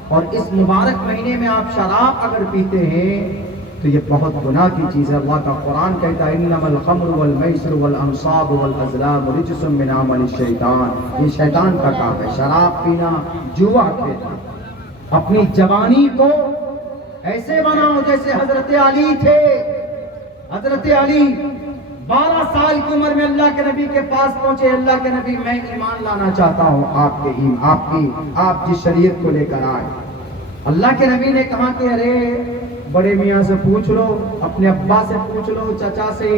اور اس مبارک مہینے میں آپ شراب اگر پیتے ہیں تو یہ بہت گناہ کی چیز ہے. اللہ کا قرآن کہتا ہے انما الخمر والمیسر والانصاب والازلام رجس من عمل الشیطان، یہ شیطان کا کام ہے. شراب پینا، جوا کھیلنا. اپنی جوانی کو ایسے بناؤ جیسے حضرت علی تھے. حضرت علی 12 سال کی عمر میں اللہ کے نبی کے پاس پہنچے. اللہ کے نبی میں ایمان لانا چاہتا ہوں آپ جس شریعت کو لے کر آئے. اللہ کے نبی نے کہا کہ ارے بڑے میاں سے پوچھ لو، اپنے ابا سے پوچھ لو، چچا سے،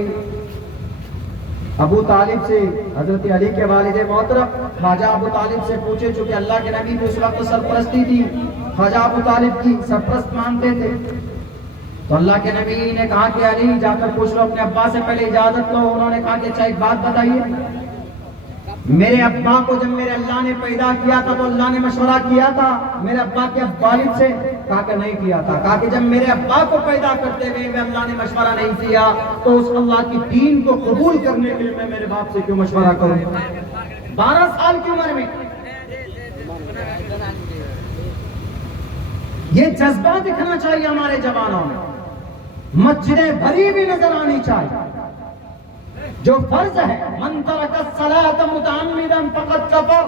ابو طالب سے، حضرت علی کے والد محترم خواجہ ابو طالب سے پوچھے، چونکہ اللہ کے نبی کو اس وقت سرپرستی تھی، خواجہ ابو طالب کی سرپرست مانتے تھے. تو اللہ کے نبی نے کہا کہ علی جا کر پوچھ لو اپنے ابا سے، پہلے اجازت لو. انہوں نے کہا کہ اچھا ایک بات بتائیے، میرے ابا کو جب میرے اللہ نے پیدا کیا تھا تو اللہ نے مشورہ کیا تھا میرے ابا کے والد سے؟ کہا کہ نہیں کیا تھا. کہا کہ جب میرے ابا کو پیدا کرتے ہوئے میں اللہ نے مشورہ نہیں کیا تو اس اللہ کی دین کو قبول کرنے کے لیے میں میرے باپ سے کیوں مشورہ کروں؟ 12 سال کی عمر میں یہ جذبہ دکھنا چاہیے ہمارے جوانوں میں. مسجدیں بھری بھی نظر آنی چاہیے. جو فرض ہے من ترک الصلاۃ متعمدا فقد کفر،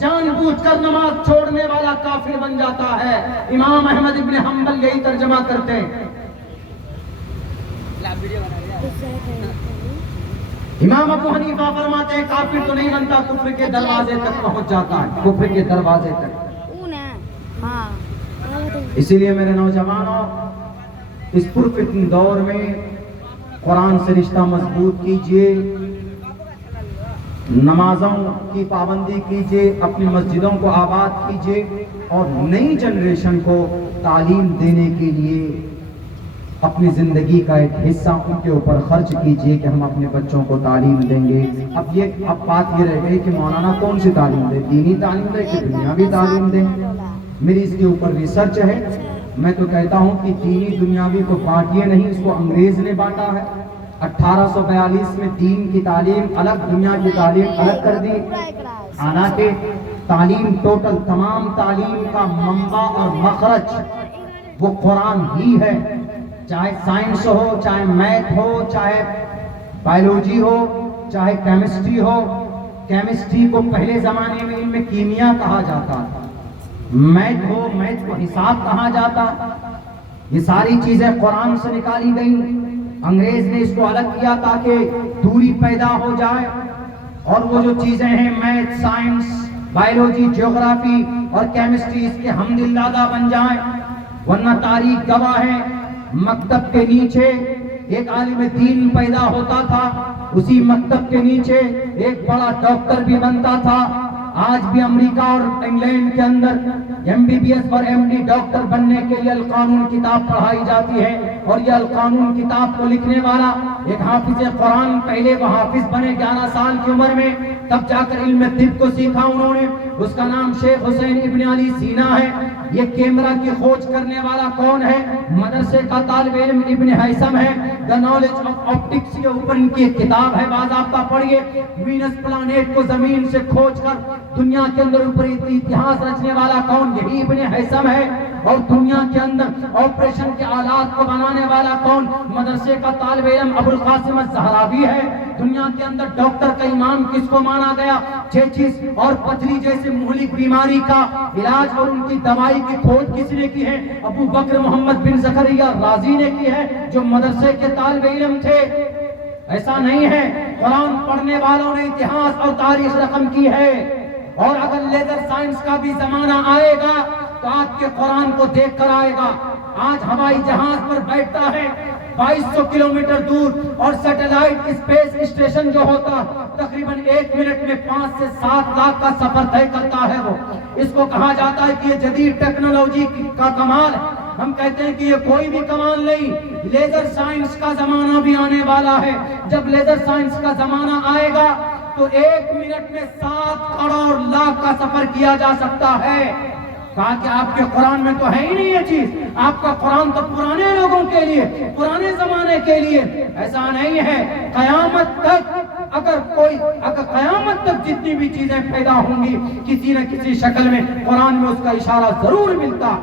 جان بوجھ کر نماز چھوڑنے والا کافر بن جاتا ہے. امام احمد ابن حنبل یہی ترجمہ کرتے ہیں. امام ابو حنیفہ فرماتے ہیں کافر تو نہیں بنتا، کفر کے دروازے تک پہنچ جاتا ہے، کفر کے دروازے تک. اسی لیے میرے نوجوانوں اس پرفتن دور میں قرآن سے رشتہ مضبوط کیجئے، نمازوں کی پابندی کیجئے، اپنی مسجدوں کو آباد کیجئے، اور نئی جنریشن کو تعلیم دینے کے لیے اپنی زندگی کا ایک حصہ ان کے اوپر خرچ کیجئے کہ ہم اپنے بچوں کو تعلیم دیں گے. اب بات یہ رہ گئی کہ مولانا کون سی تعلیم دے، دینی تعلیم دے کہ دنیاوی تعلیم دیں؟ میری اس کے اوپر ریسرچ ہے. میں تو کہتا ہوں کہ دینی دنیاوی کو بانٹیے نہیں، اس کو انگریز نے بانٹا ہے. 1842 میں دین کی تعلیم الگ، دنیا کی تعلیم الگ کر دی. حالانکہ تعلیم ٹوٹل تمام تعلیم کا منبع اور مخرج وہ قرآن ہی ہے. چاہے سائنس ہو، چاہے میتھ ہو، چاہے بایولوجی ہو، چاہے کیمسٹری ہو. کیمسٹری کو پہلے زمانے میں ان میں کیمیا کہا جاتا تھا. میتھ ہو، میتھ کو حساب کہا جاتا. یہ ساری چیزیں قرآن سے نکالی گئی. انگریز نے اس کو الگ کیا تاکہ دوری پیدا ہو جائے، اور وہ جو چیزیں ہیں میتھ، سائنس، بایولوجی، جیوگرافی اور کیمسٹری اس کے حمدللہ بن جائیں. ورنہ تاریخ گواہ ہے مکتب کے نیچے ایک عالم دین پیدا ہوتا تھا، اسی مکتب کے نیچے ایک بڑا ڈاکٹر بھی بنتا تھا. آج بھی امریکہ اور انگلینڈ کے اندر MBBS اور MD ڈاکٹر بننے کے لیے القانون کتاب پڑھائی جاتی ہے، اور یہ القانون کتاب کو لکھنے والا ایک حافظ قرآن، پہلے وہ حافظ بنے 11 سال کی عمر میں، تب جا کر علم طب کو سیکھا انہوں نے. اس کا نام شیخ حسین ابن علی سینا ہے. یہ کیمرہ کی کھوج کرنے والا کون ہے؟ مدرسے کا طالب علم ابن ہیثم ہے. دا نالج آف آپٹکس کے اوپر ان کی ایک کتاب ہے، باضابطہ پڑھیے. وینس پلانیٹ کو زمین سے کھوج کر دنیا کے اندر اوپر اتہاس رچنے والا کون؟ یہی ابن ہیثم ہے. اور دنیا کے اندر آپریشن کے آلات کو بنانے والا کون؟ مدرسے کا طالب علم ابو القاسم الزہراوی ہے۔ دنیا کے اندر ڈاکٹر کا امام کس کو مانا گیا؟ چیچس اور پتھری جیسے مہلک بیماری کا علاج اور ان کی دوائی کی کھوج کس نے کی ہے؟ ابو بکر محمد بن زکریا رازی نے کی ہے، جو مدرسے کے طالب علم تھے۔ ایسا نہیں ہے، قرآن پڑھنے والوں نے اتہاس اور تاریخ رقم کی ہے۔ اور اگر لیزر سائنس کا بھی زمانہ آئے گا تو آپ کے قرآن کو دیکھ کر آئے گا۔ آج ہوائی جہاز پر بیٹھتا ہے 2200 کلومیٹر دور، اور سیٹلائٹ اسپیس اسٹیشن جو ہوتا تقریباً 1 منٹ میں 5 سے 7 لاکھ کا سفر طے کرتا ہے۔ وہ اس کو کہا جاتا ہے کہ یہ جدید ٹیکنالوجی کا کمال ہے۔ ہم کہتے ہیں کہ یہ کوئی بھی کمال نہیں، لیزر سائنس کا زمانہ بھی آنے والا ہے۔ جب لیزر سائنس کا زمانہ آئے گا تو 1 منٹ میں 7 کروڑ لاکھ کا سفر کیا جا سکتا ہے۔ کہا کہ آپ کے قرآن میں تو ہے ہی نہیں یہ چیز، آپ کا قرآن تو پرانے لوگوں کے لیے، پرانے زمانے کے لیے۔ ایسا نہیں ہے، قیامت تک اگر قیامت تک جتنی بھی چیزیں پیدا ہوں گی کسی نہ کسی شکل میں قرآن میں اس کا اشارہ ضرور ملتا۔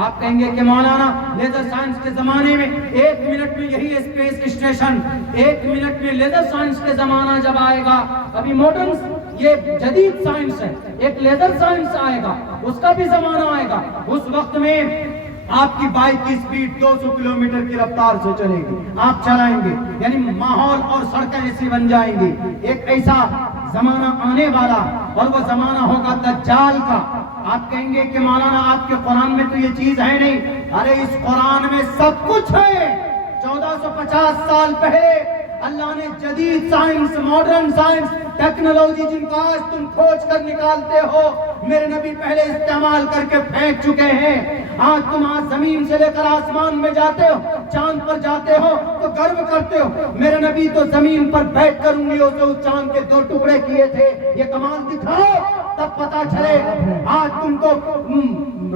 آپ کہیں گے کہ مولانا لیزر سائنس کے زمانے میں 1 منٹ میں یہی اسپیس اسٹیشن، 1 منٹ میں لیزر سائنس کے زمانہ جب آئے گا، ابھی ماڈرن یہ جدید سائنس ہے، ایک لیزر سائنس آئے گا، اس کا بھی زمانہ آئے گا۔ اس وقت میں آپ کی بائک کی سپیڈ 200 کلومیٹر کی رفتار سے چلے گی، آپ چلائیں گے، یعنی ماحول اور سڑکیں ایسی بن جائیں گی۔ ایک ایسا زمانہ آنے والا، اور وہ زمانہ ہوگا دجال کا۔ آپ کہیں گے کہ مولانا آپ کے قرآن میں تو یہ چیز ہے نہیں۔ ارے اس قرآن میں سب کچھ ہے۔ 1450 سال پہلے اللہ نے جدید سائنس، ماڈرن سائنس، ٹیکنالوجی جن کا آج تم کھوج کر نکالتے ہو، میرے نبی پہلے استعمال کر کے پھینک چکے ہیں۔ آج تم زمین سے لے کر آسمان میں جاتے ہو، چاند پر جاتے ہو تو گرو کرتے ہو، میرے نبی تو زمین پر بیٹھ کر انگلیوں سے اس چاند کے 2 ٹکڑے کیے تھے۔ یہ کمال دکھاؤ تب پتا چلے۔ آج تم تو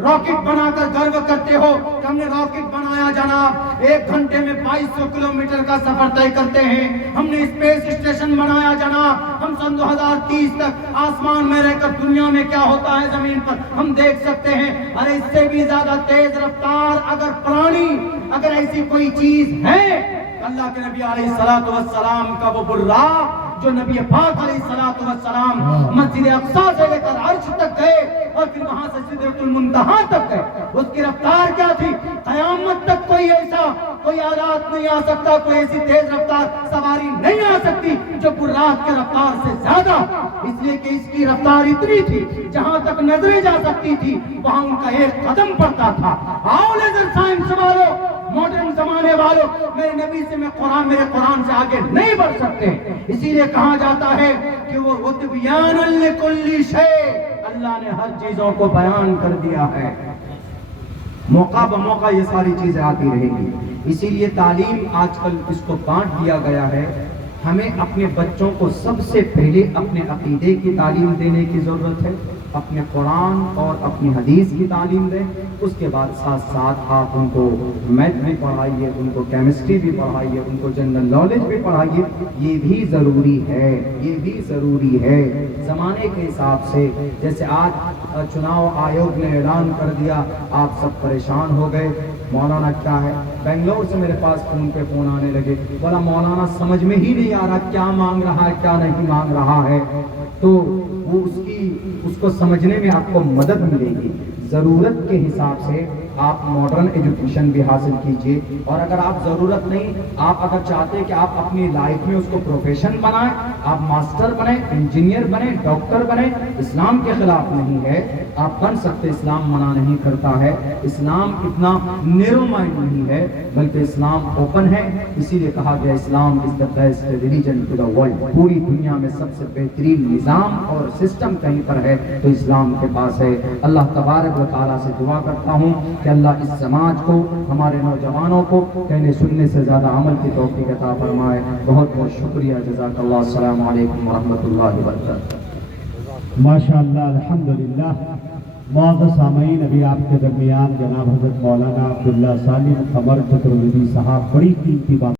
راکٹ بنا کر گرو کرتے ہو کہ ہم نے راکٹ بنایا جناب، 1 گھنٹے میں 2200 کلومیٹر کا سفر طے کرتے ہیں۔ ہم نے اسپیس اسٹیشن بنایا جناب، ہم سن 2030 تک آسمان میں رہ کر دنیا میں کیا ہوتا ہے زمین پر ہم دیکھ سکتے ہیں۔ ارے اس سے بھی زیادہ تیز رفتار اگر پرانی، اگر ایسی کوئی چیز ہے، اللہ کے نبی علیہ الصلوۃ والسلام کا وہ براق جو نبی پاک علیہ الصلوۃ والسلام مسجد اقصیٰ سے لے کر عرش تک گئے اور پھر وہاں سے سدرۃ المنتہا تک گئے، اس کی رفتار کیا تھی؟ قیامت تک کوئی آلات نہیں آ سکتا، کوئی ایسی تیز رفتار سواری نہیں آ سکتی جو براق کی رفتار سے زیادہ، اس لیے کہ اس کی رفتار اتنی تھی جہاں تک نظریں جا سکتی تھی وہاں ان کا 1 قدم پڑتا تھا۔ آؤ لیزر سائنس والوں، ماڈرن زمانے والوں، میرے نبی سے میرے قرآن سے آگے نہیں بڑھ سکتے۔ اسی لیے کہا جاتا ہے کہ وہ وَتِبْيَانًا لِكُلِّ شَيْءٍ، اللہ نے ہر چیزوں کو بیان کر دیا ہے۔ موقع بموقع یہ ساری چیزیں آتی رہیں گی۔ اسی لیے تعلیم آج کل اس کو بانٹ دیا گیا ہے۔ ہمیں اپنے بچوں کو سب سے پہلے اپنے عقیدے کی تعلیم دینے کی ضرورت ہے، اپنے قرآن اور اپنی حدیث کی تعلیم دیں۔ اس کے بعد ساتھ ساتھ آپ ان کو میتھ بھی پڑھائیے، ان کو کیمسٹری بھی پڑھائیے، ان کو جنرل نالج بھی پڑھائیے۔ یہ بھی ضروری ہے، یہ بھی ضروری ہے زمانے کے حساب سے۔ جیسے آج چناؤ آیوگ نے اعلان کر دیا، آپ سب پریشان ہو گئے، مولانا کیا ہے؟ بنگلور سے میرے پاس فون پہ فون آنے لگے، بولا مولانا سمجھ میں ہی نہیں آ رہا کیا مانگ رہا ہے کیا نہیں مانگ رہا ہے۔ تو وہ اس کو سمجھنے میں آپ کو مدد ملے گی۔ ضرورت کے حساب سے آپ ماڈرن ایجوکیشن بھی حاصل کیجئے، اور اگر آپ ضرورت نہیں، آپ اگر چاہتے کہ آپ اپنی لائف میں اس کو پروفیشن بنائیں، آپ ماسٹر بنیں، انجینئر بنیں، ڈاکٹر بنیں، اسلام کے خلاف نہیں ہے، آپ بن سکتے، اسلام منع نہیں کرتا ہے۔ اسلام اتنا نیرو مائنڈ نہیں ہے، بلکہ اسلام اوپن ہے۔ اسی لیے کہا گیا Islam is the best religion to the world, پوری دنیا میں سب سے بہترین نظام اور سسٹم کہیں پر ہے تو اسلام کے پاس ہے۔ اللہ تبارک و تعالیٰ سے دعا کرتا ہوں کہ اللہ اس سماج کو، ہمارے نوجوانوں کو کہنے سننے سے زیادہ عمل کی توفیق عطا فرمائے۔ بہت بہت شکریہ، جزاک اللہ۔ السلام علیکم ورحمۃ اللہ وبرکاتہ۔ ماشاءاللہ، الحمدللہ۔ معزز سامعین، ابھی آپ کے درمیان جناب حضرت مولانا عبداللہ سالم قمر چترویدی صاحب بڑی قیمتی بات